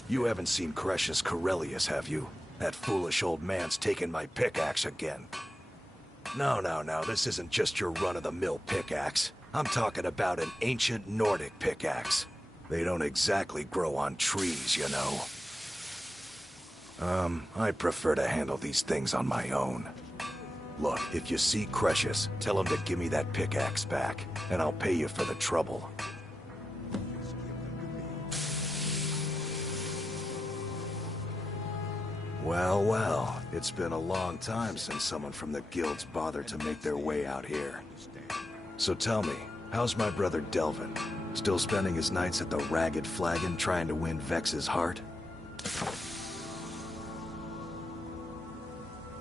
You haven't seen Crescius Corellius, have you? That foolish old man's taken my pickaxe again. No, this isn't just your run-of-the-mill pickaxe. I'm talking about an ancient Nordic pickaxe. They don't exactly grow on trees, you know. I prefer to handle these things on my own. Look, if you see Crescius, tell him to give me that pickaxe back, and I'll pay you for the trouble. Well, it's been a long time since someone from the guilds bothered to make their way out here. So tell me, how's my brother Delvin? Still spending his nights at the Ragged Flagon trying to win Vex's heart?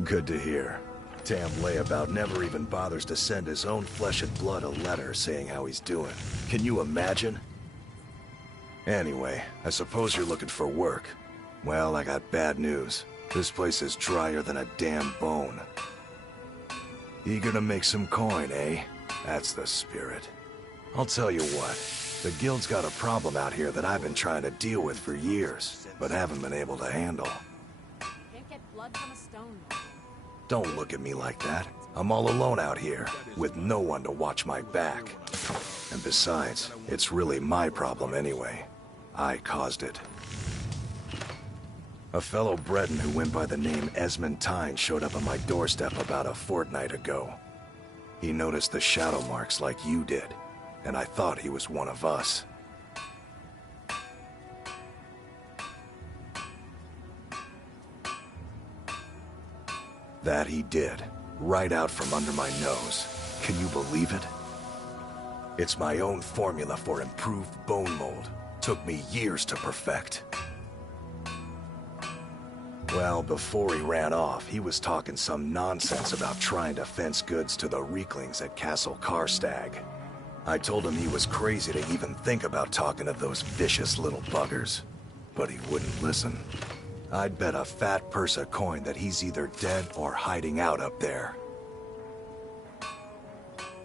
Good to hear. Tam Layabout never even bothers to send his own flesh and blood a letter saying how he's doing. Can you imagine? Anyway, I suppose you're looking for work. Well, I got bad news. This place is drier than a damn bone. Eager to make some coin, eh? That's the spirit. I'll tell you what. The guild's got a problem out here that I've been trying to deal with for years, but haven't been able to handle. Can't get blood from a stone. Don't look at me like that. I'm all alone out here, with no one to watch my back. And besides, it's really my problem anyway. I caused it. A fellow Breton who went by the name Esmond Tyne showed up on my doorstep about a fortnight ago. He noticed the shadow marks like you did, and I thought he was one of us. That he did, right out from under my nose. Can you believe it? It's my own formula for improved bone mold. Took me years to perfect. Well, before he ran off, he was talking some nonsense about trying to fence goods to the Reeklings at Castle Karstag. I told him he was crazy to even think about talking to those vicious little buggers, but he wouldn't listen. I'd bet a fat purse of coin that he's either dead or hiding out up there.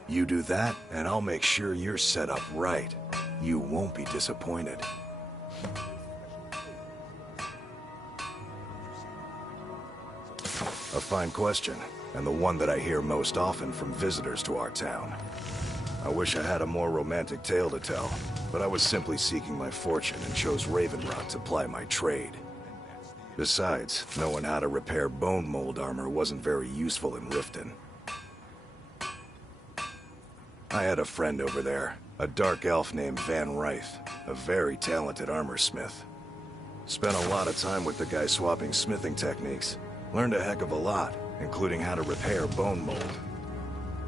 You do that, and I'll make sure you're set up right. You won't be disappointed. A fine question, and the one that I hear most often from visitors to our town. I wish I had a more romantic tale to tell, but I was simply seeking my fortune and chose Raven Rock to ply my trade. Besides, knowing how to repair bone mold armor wasn't very useful in Riften. I had a friend over there, a dark elf named Van Ryth, a very talented armor smith. Spent a lot of time with the guy swapping smithing techniques. Learned a heck of a lot, including how to repair bone mold.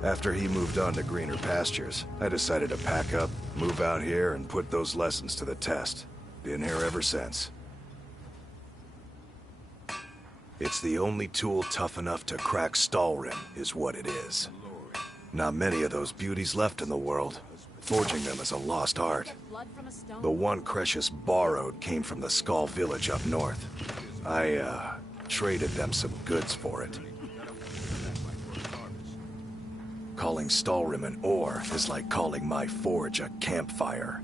After he moved on to greener pastures, I decided to pack up, move out here, and put those lessons to the test. Been here ever since. It's the only tool tough enough to crack Skyrim, is what it is. Not many of those beauties left in the world. Forging them is a lost art. The one Cresius borrowed came from the Skull village up north. I, traded them some goods for it. Calling Skyrim an ore is like calling my forge a campfire.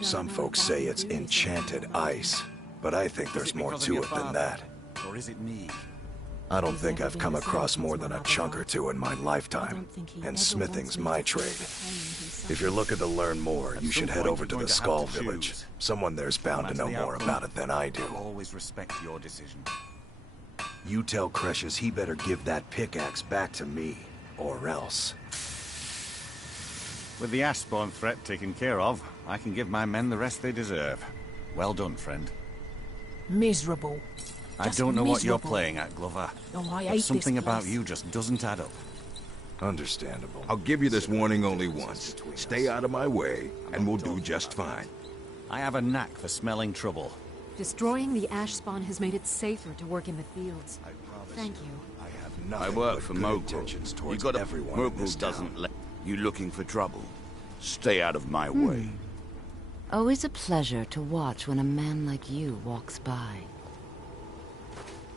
Some folks say it's enchanted ice, but I think there's more to it than that. Or is it me? I don't think I've come across more than a chunk or two in my lifetime, and smithing's my trade. If you're looking to learn more, you should head over to the Skull village. Someone there's bound to know more about it than I do. I'll always respect your decision. You tell Cresius he better give that pickaxe back to me, or else. With the Ashspawn threat taken care of, I can give my men the rest they deserve. Well done, friend. Miserable. I don't know what you're playing at, Glover. Oh, I but hate something this about place. you just doesn't add up. Understandable. I'll give you this warning only once. Stay out of my way, and we'll do just fine. I have a knack for smelling trouble. Destroying the Ashspawn has made it safer to work in the fields. Thank you. I work for Mogul. You got a Mogul doesn't let you looking for trouble. Stay out of my way. Always a pleasure to watch when a man like you walks by.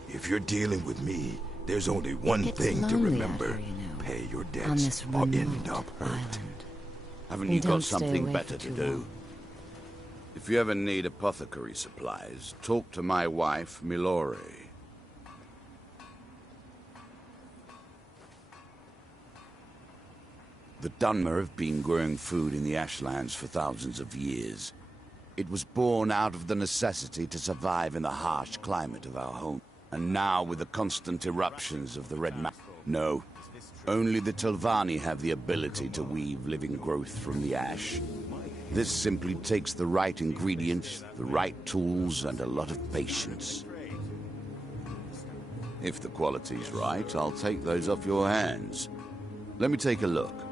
If you're dealing with me, there's only one thing to remember. Pay your debts or end up hurt. Haven't you got something better to do? If you ever need apothecary supplies, talk to my wife, Milore. The Dunmer have been growing food in the Ashlands for thousands of years. It was born out of the necessity to survive in the harsh climate of our home. And now, with the constant eruptions of the Red Mountain, no, only the Telvanni have the ability to weave living growth from the ash. This simply takes the right ingredients, the right tools, and a lot of patience. If the quality's right, I'll take those off your hands. Let me take a look.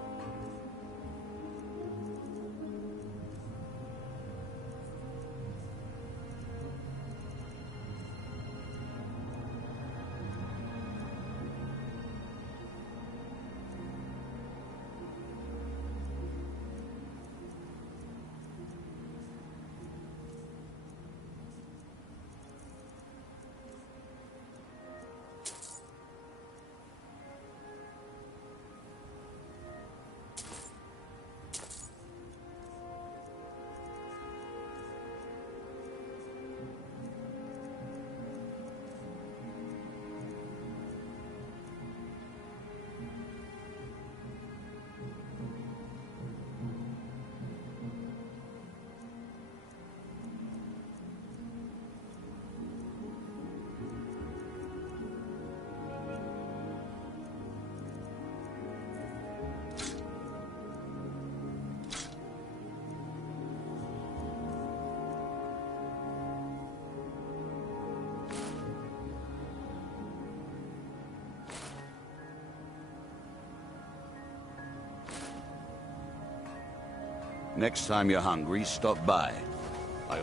Next time you're hungry, stop by.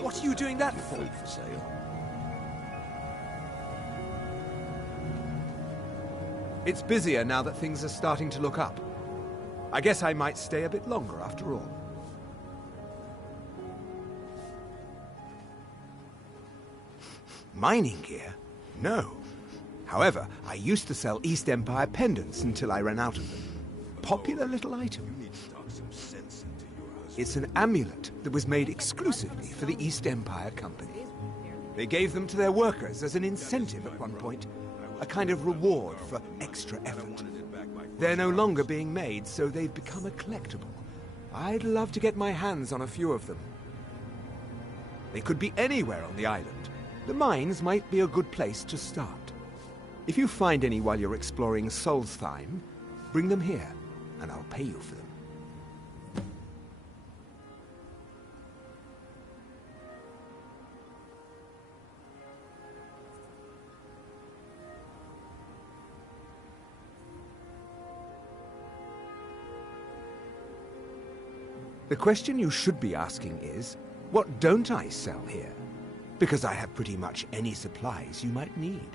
What are you doing that for? Food for sale. It's busier now that things are starting to look up. I guess I might stay a bit longer after all. Mining gear? No. However, I used to sell East Empire pendants until I ran out of them. Popular little item. It's an amulet that was made exclusively for the East Empire Company. They gave them to their workers as an incentive at one point, a kind of reward for extra effort. They're no longer being made, so they've become a collectible. I'd love to get my hands on a few of them. They could be anywhere on the island. The mines might be a good place to start. If you find any while you're exploring Solstheim, bring them here, and I'll pay you for them. The question you should be asking is, what don't I sell here? Because I have pretty much any supplies you might need.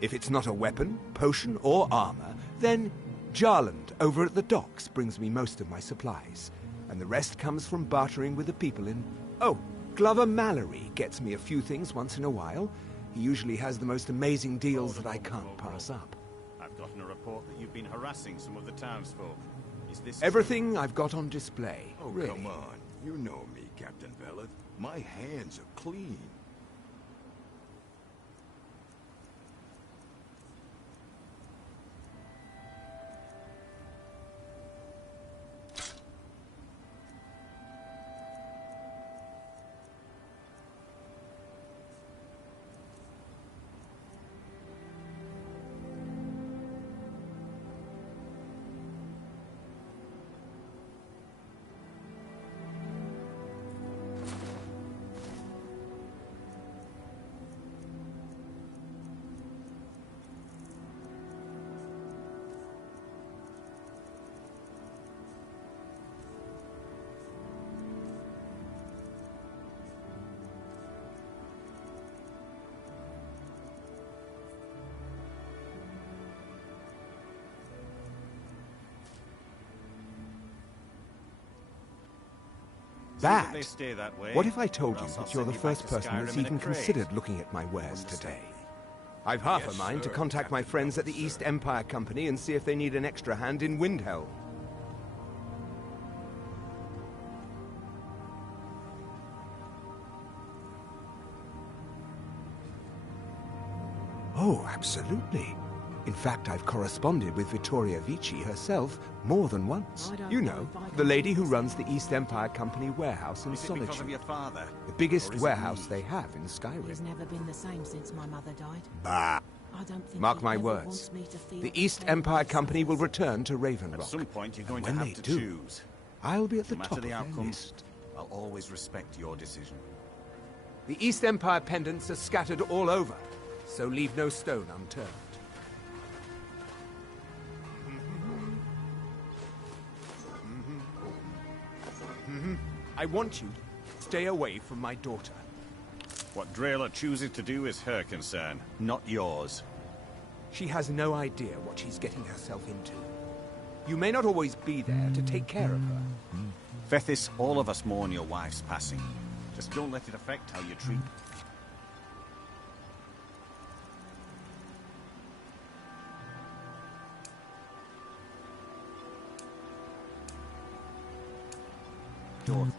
If it's not a weapon, potion, or armor, then Jarland over at the docks brings me most of my supplies, and the rest comes from bartering with the people in... Oh, Glover Mallory gets me a few things once in a while. He usually has the most amazing deals that I can't pass up. I've gotten a report that you've been harassing some of the townsfolk. Is this Everything I've got on display, Oh, really. come on. You know me, Captain Veleth. My hands are clean. Bad? They stay that way. What if I told you Or else I'll that you're the send you back first to person that's Skyrim in a even crate. considered looking at my wares today? I've half Yes, a mind to sir, contact my friends at the East Empire Company and see if they need an extra hand in Windhelm. Oh, absolutely. In fact, I've corresponded with Vittoria Vici herself more than once. You know, the lady who runs the East Empire Company warehouse in Is it because of Solitude. your father? The biggest Or is it warehouse me? they have in Skyrim. He's never been the same since my mother died. Bah! I don't think Mark he my ever words. wants me to feel The the East same Empire way Company will return to Raven At Rock. some point, you're going And to when have to they do, choose. I'll be at the No top matter of the their outcome, list. I'll always respect your decision. The East Empire pendants are scattered all over, so leave no stone unturned. I want you to stay away from my daughter. What Drayla chooses to do is her concern, not yours. She has no idea what she's getting herself into. You may not always be there to take care of her. Fethis, all of us mourn your wife's passing. Just don't let it affect how you treat... Daughter.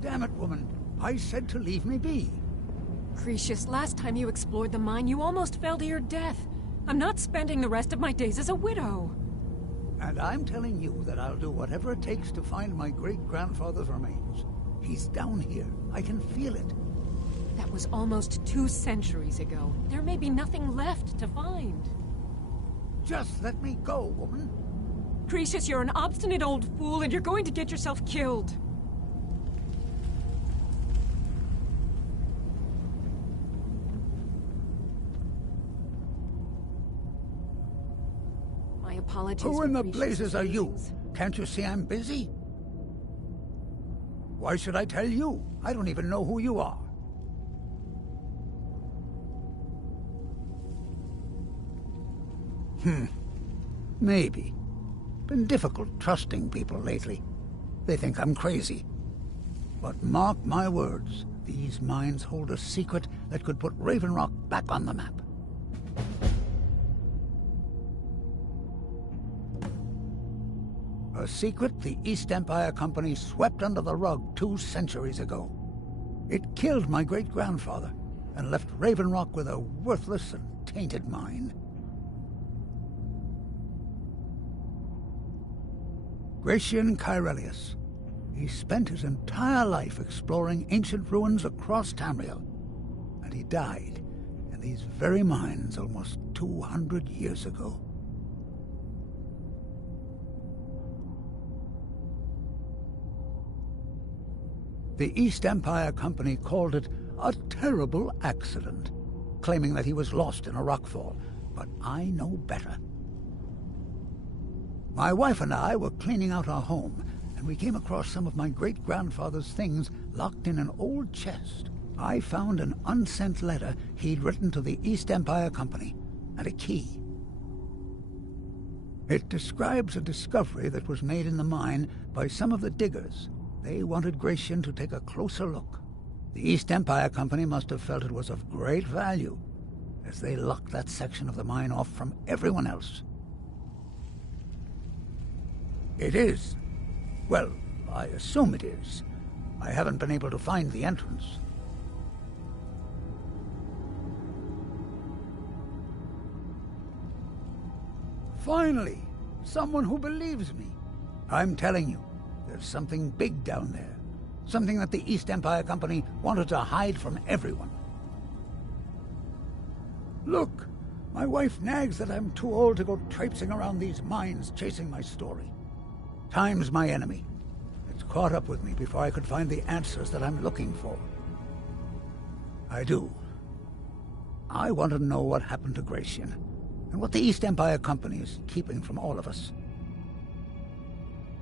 Damn it, woman. I said to leave me be. Cretius, last time you explored the mine, you almost fell to your death. I'm not spending the rest of my days as a widow. And I'm telling you that I'll do whatever it takes to find my great-grandfather's remains. He's down here. I can feel it. That was almost 2 centuries ago. There may be nothing left to find. Just let me go, woman. Precious, you're an obstinate old fool, and you're going to get yourself killed. My apologies. Who in the Precious' blazes are you? feelings. Can't you see I'm busy? Why should I tell you? I don't even know who you are. Maybe. Been difficult trusting people lately. They think I'm crazy. But mark my words, these mines hold a secret that could put Raven Rock back on the map. A secret the East Empire Company swept under the rug 2 centuries ago. It killed my great-grandfather and left Raven Rock with a worthless and tainted mine. Gratian Kyrelius. He spent his entire life exploring ancient ruins across Tamriel, and he died in these very mines almost 200 years ago. The East Empire Company called it a terrible accident, claiming that he was lost in a rockfall, but I know better. My wife and I were cleaning out our home, and we came across some of my great-grandfather's things locked in an old chest. I found an unsent letter he'd written to the East Empire Company, and a key. It describes a discovery that was made in the mine by some of the diggers. They wanted Gratian to take a closer look. The East Empire Company must have felt it was of great value, as they locked that section of the mine off from everyone else. It is. Well, I assume it is. I haven't been able to find the entrance. Finally, someone who believes me. I'm telling you, there's something big down there. Something that the East Empire Company wanted to hide from everyone. Look, my wife nags that I'm too old to go traipsing around these mines chasing my story. Time's my enemy. It's caught up with me before I could find the answers that I'm looking for. I do. I want to know what happened to Gratian, and what the East Empire Company is keeping from all of us.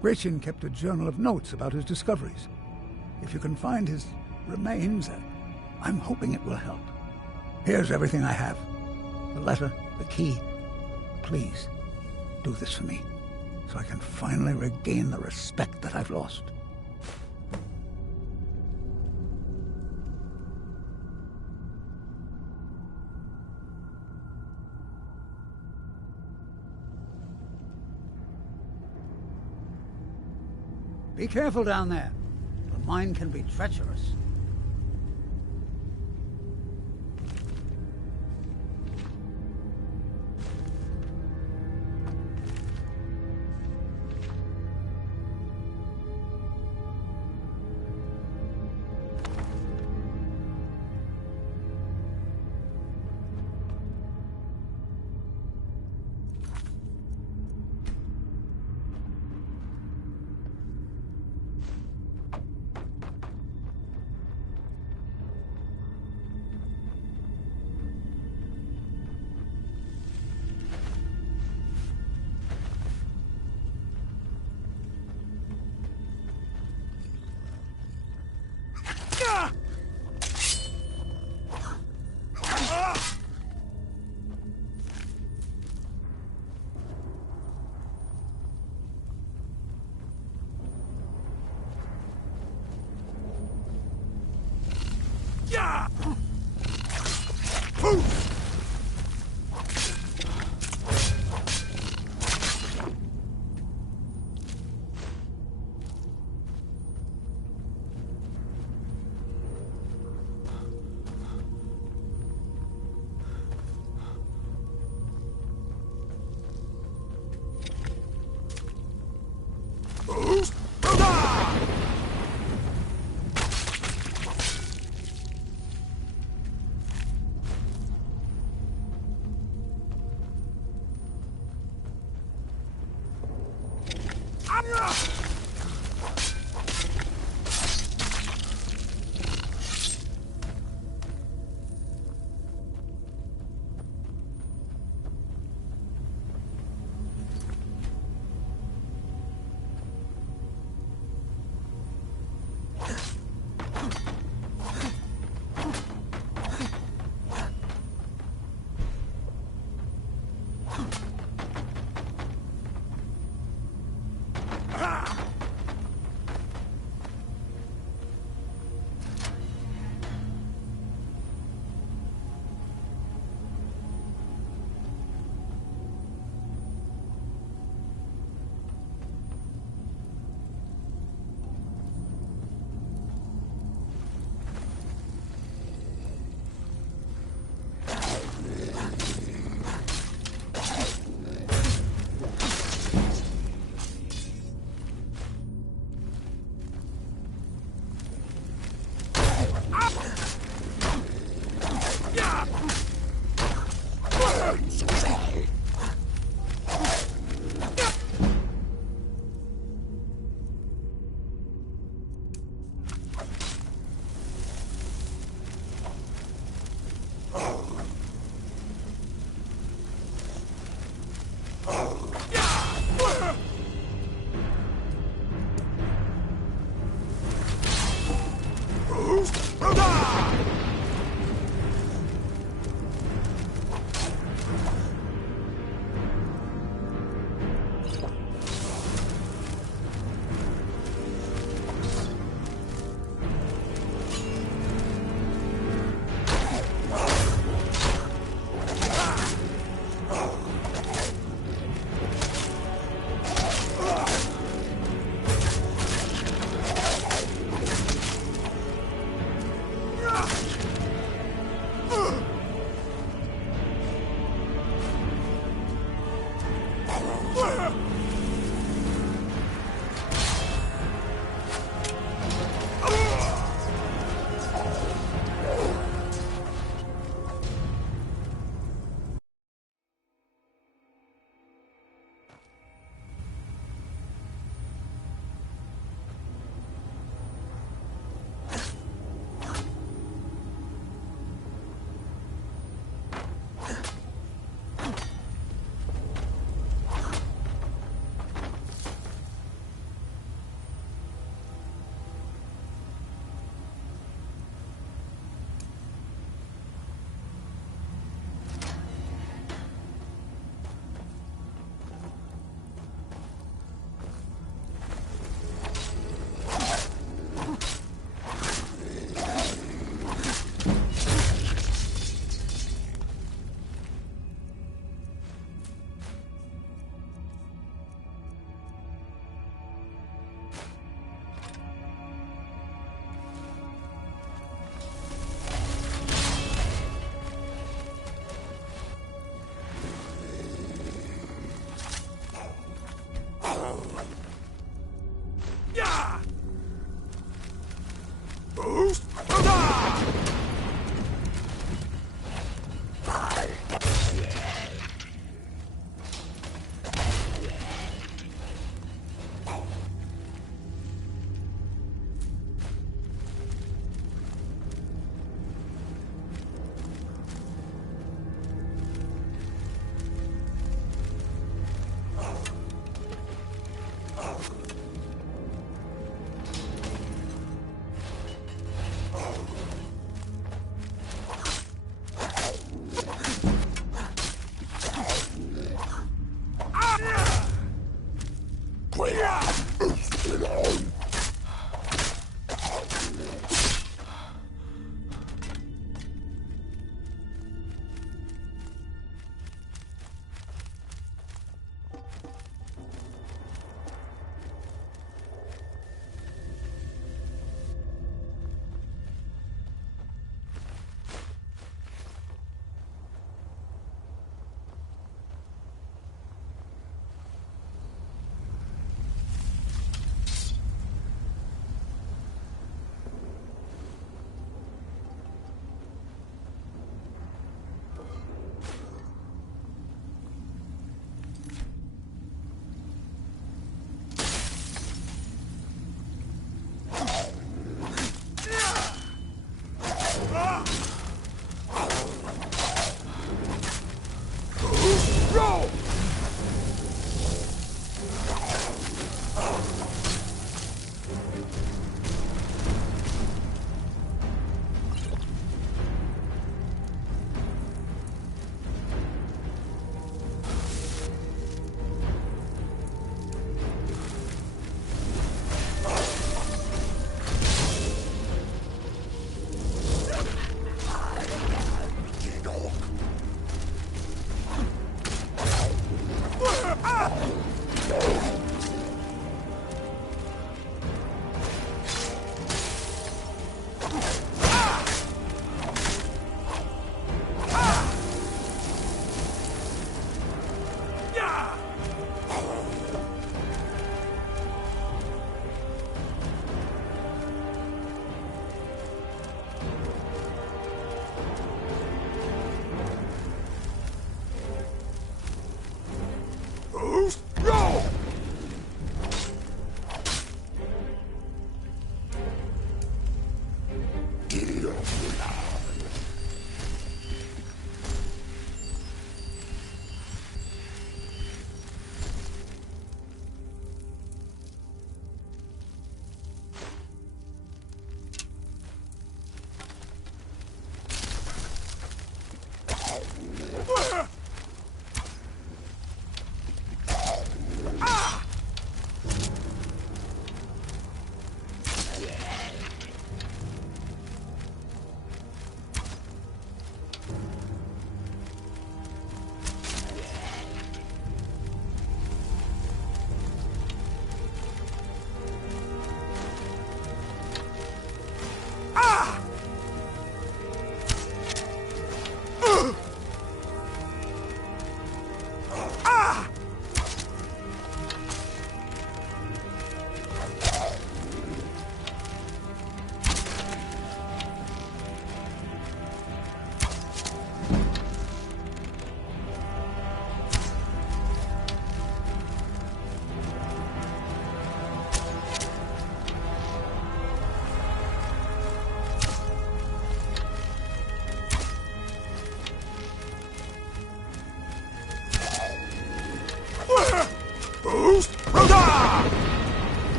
Gratian kept a journal of notes about his discoveries. If you can find his remains, I'm hoping it will help. Here's everything I have. The letter, the key. Please, do this for me, so I can finally regain the respect that I've lost. Be careful down there. The mine can be treacherous.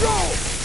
Go!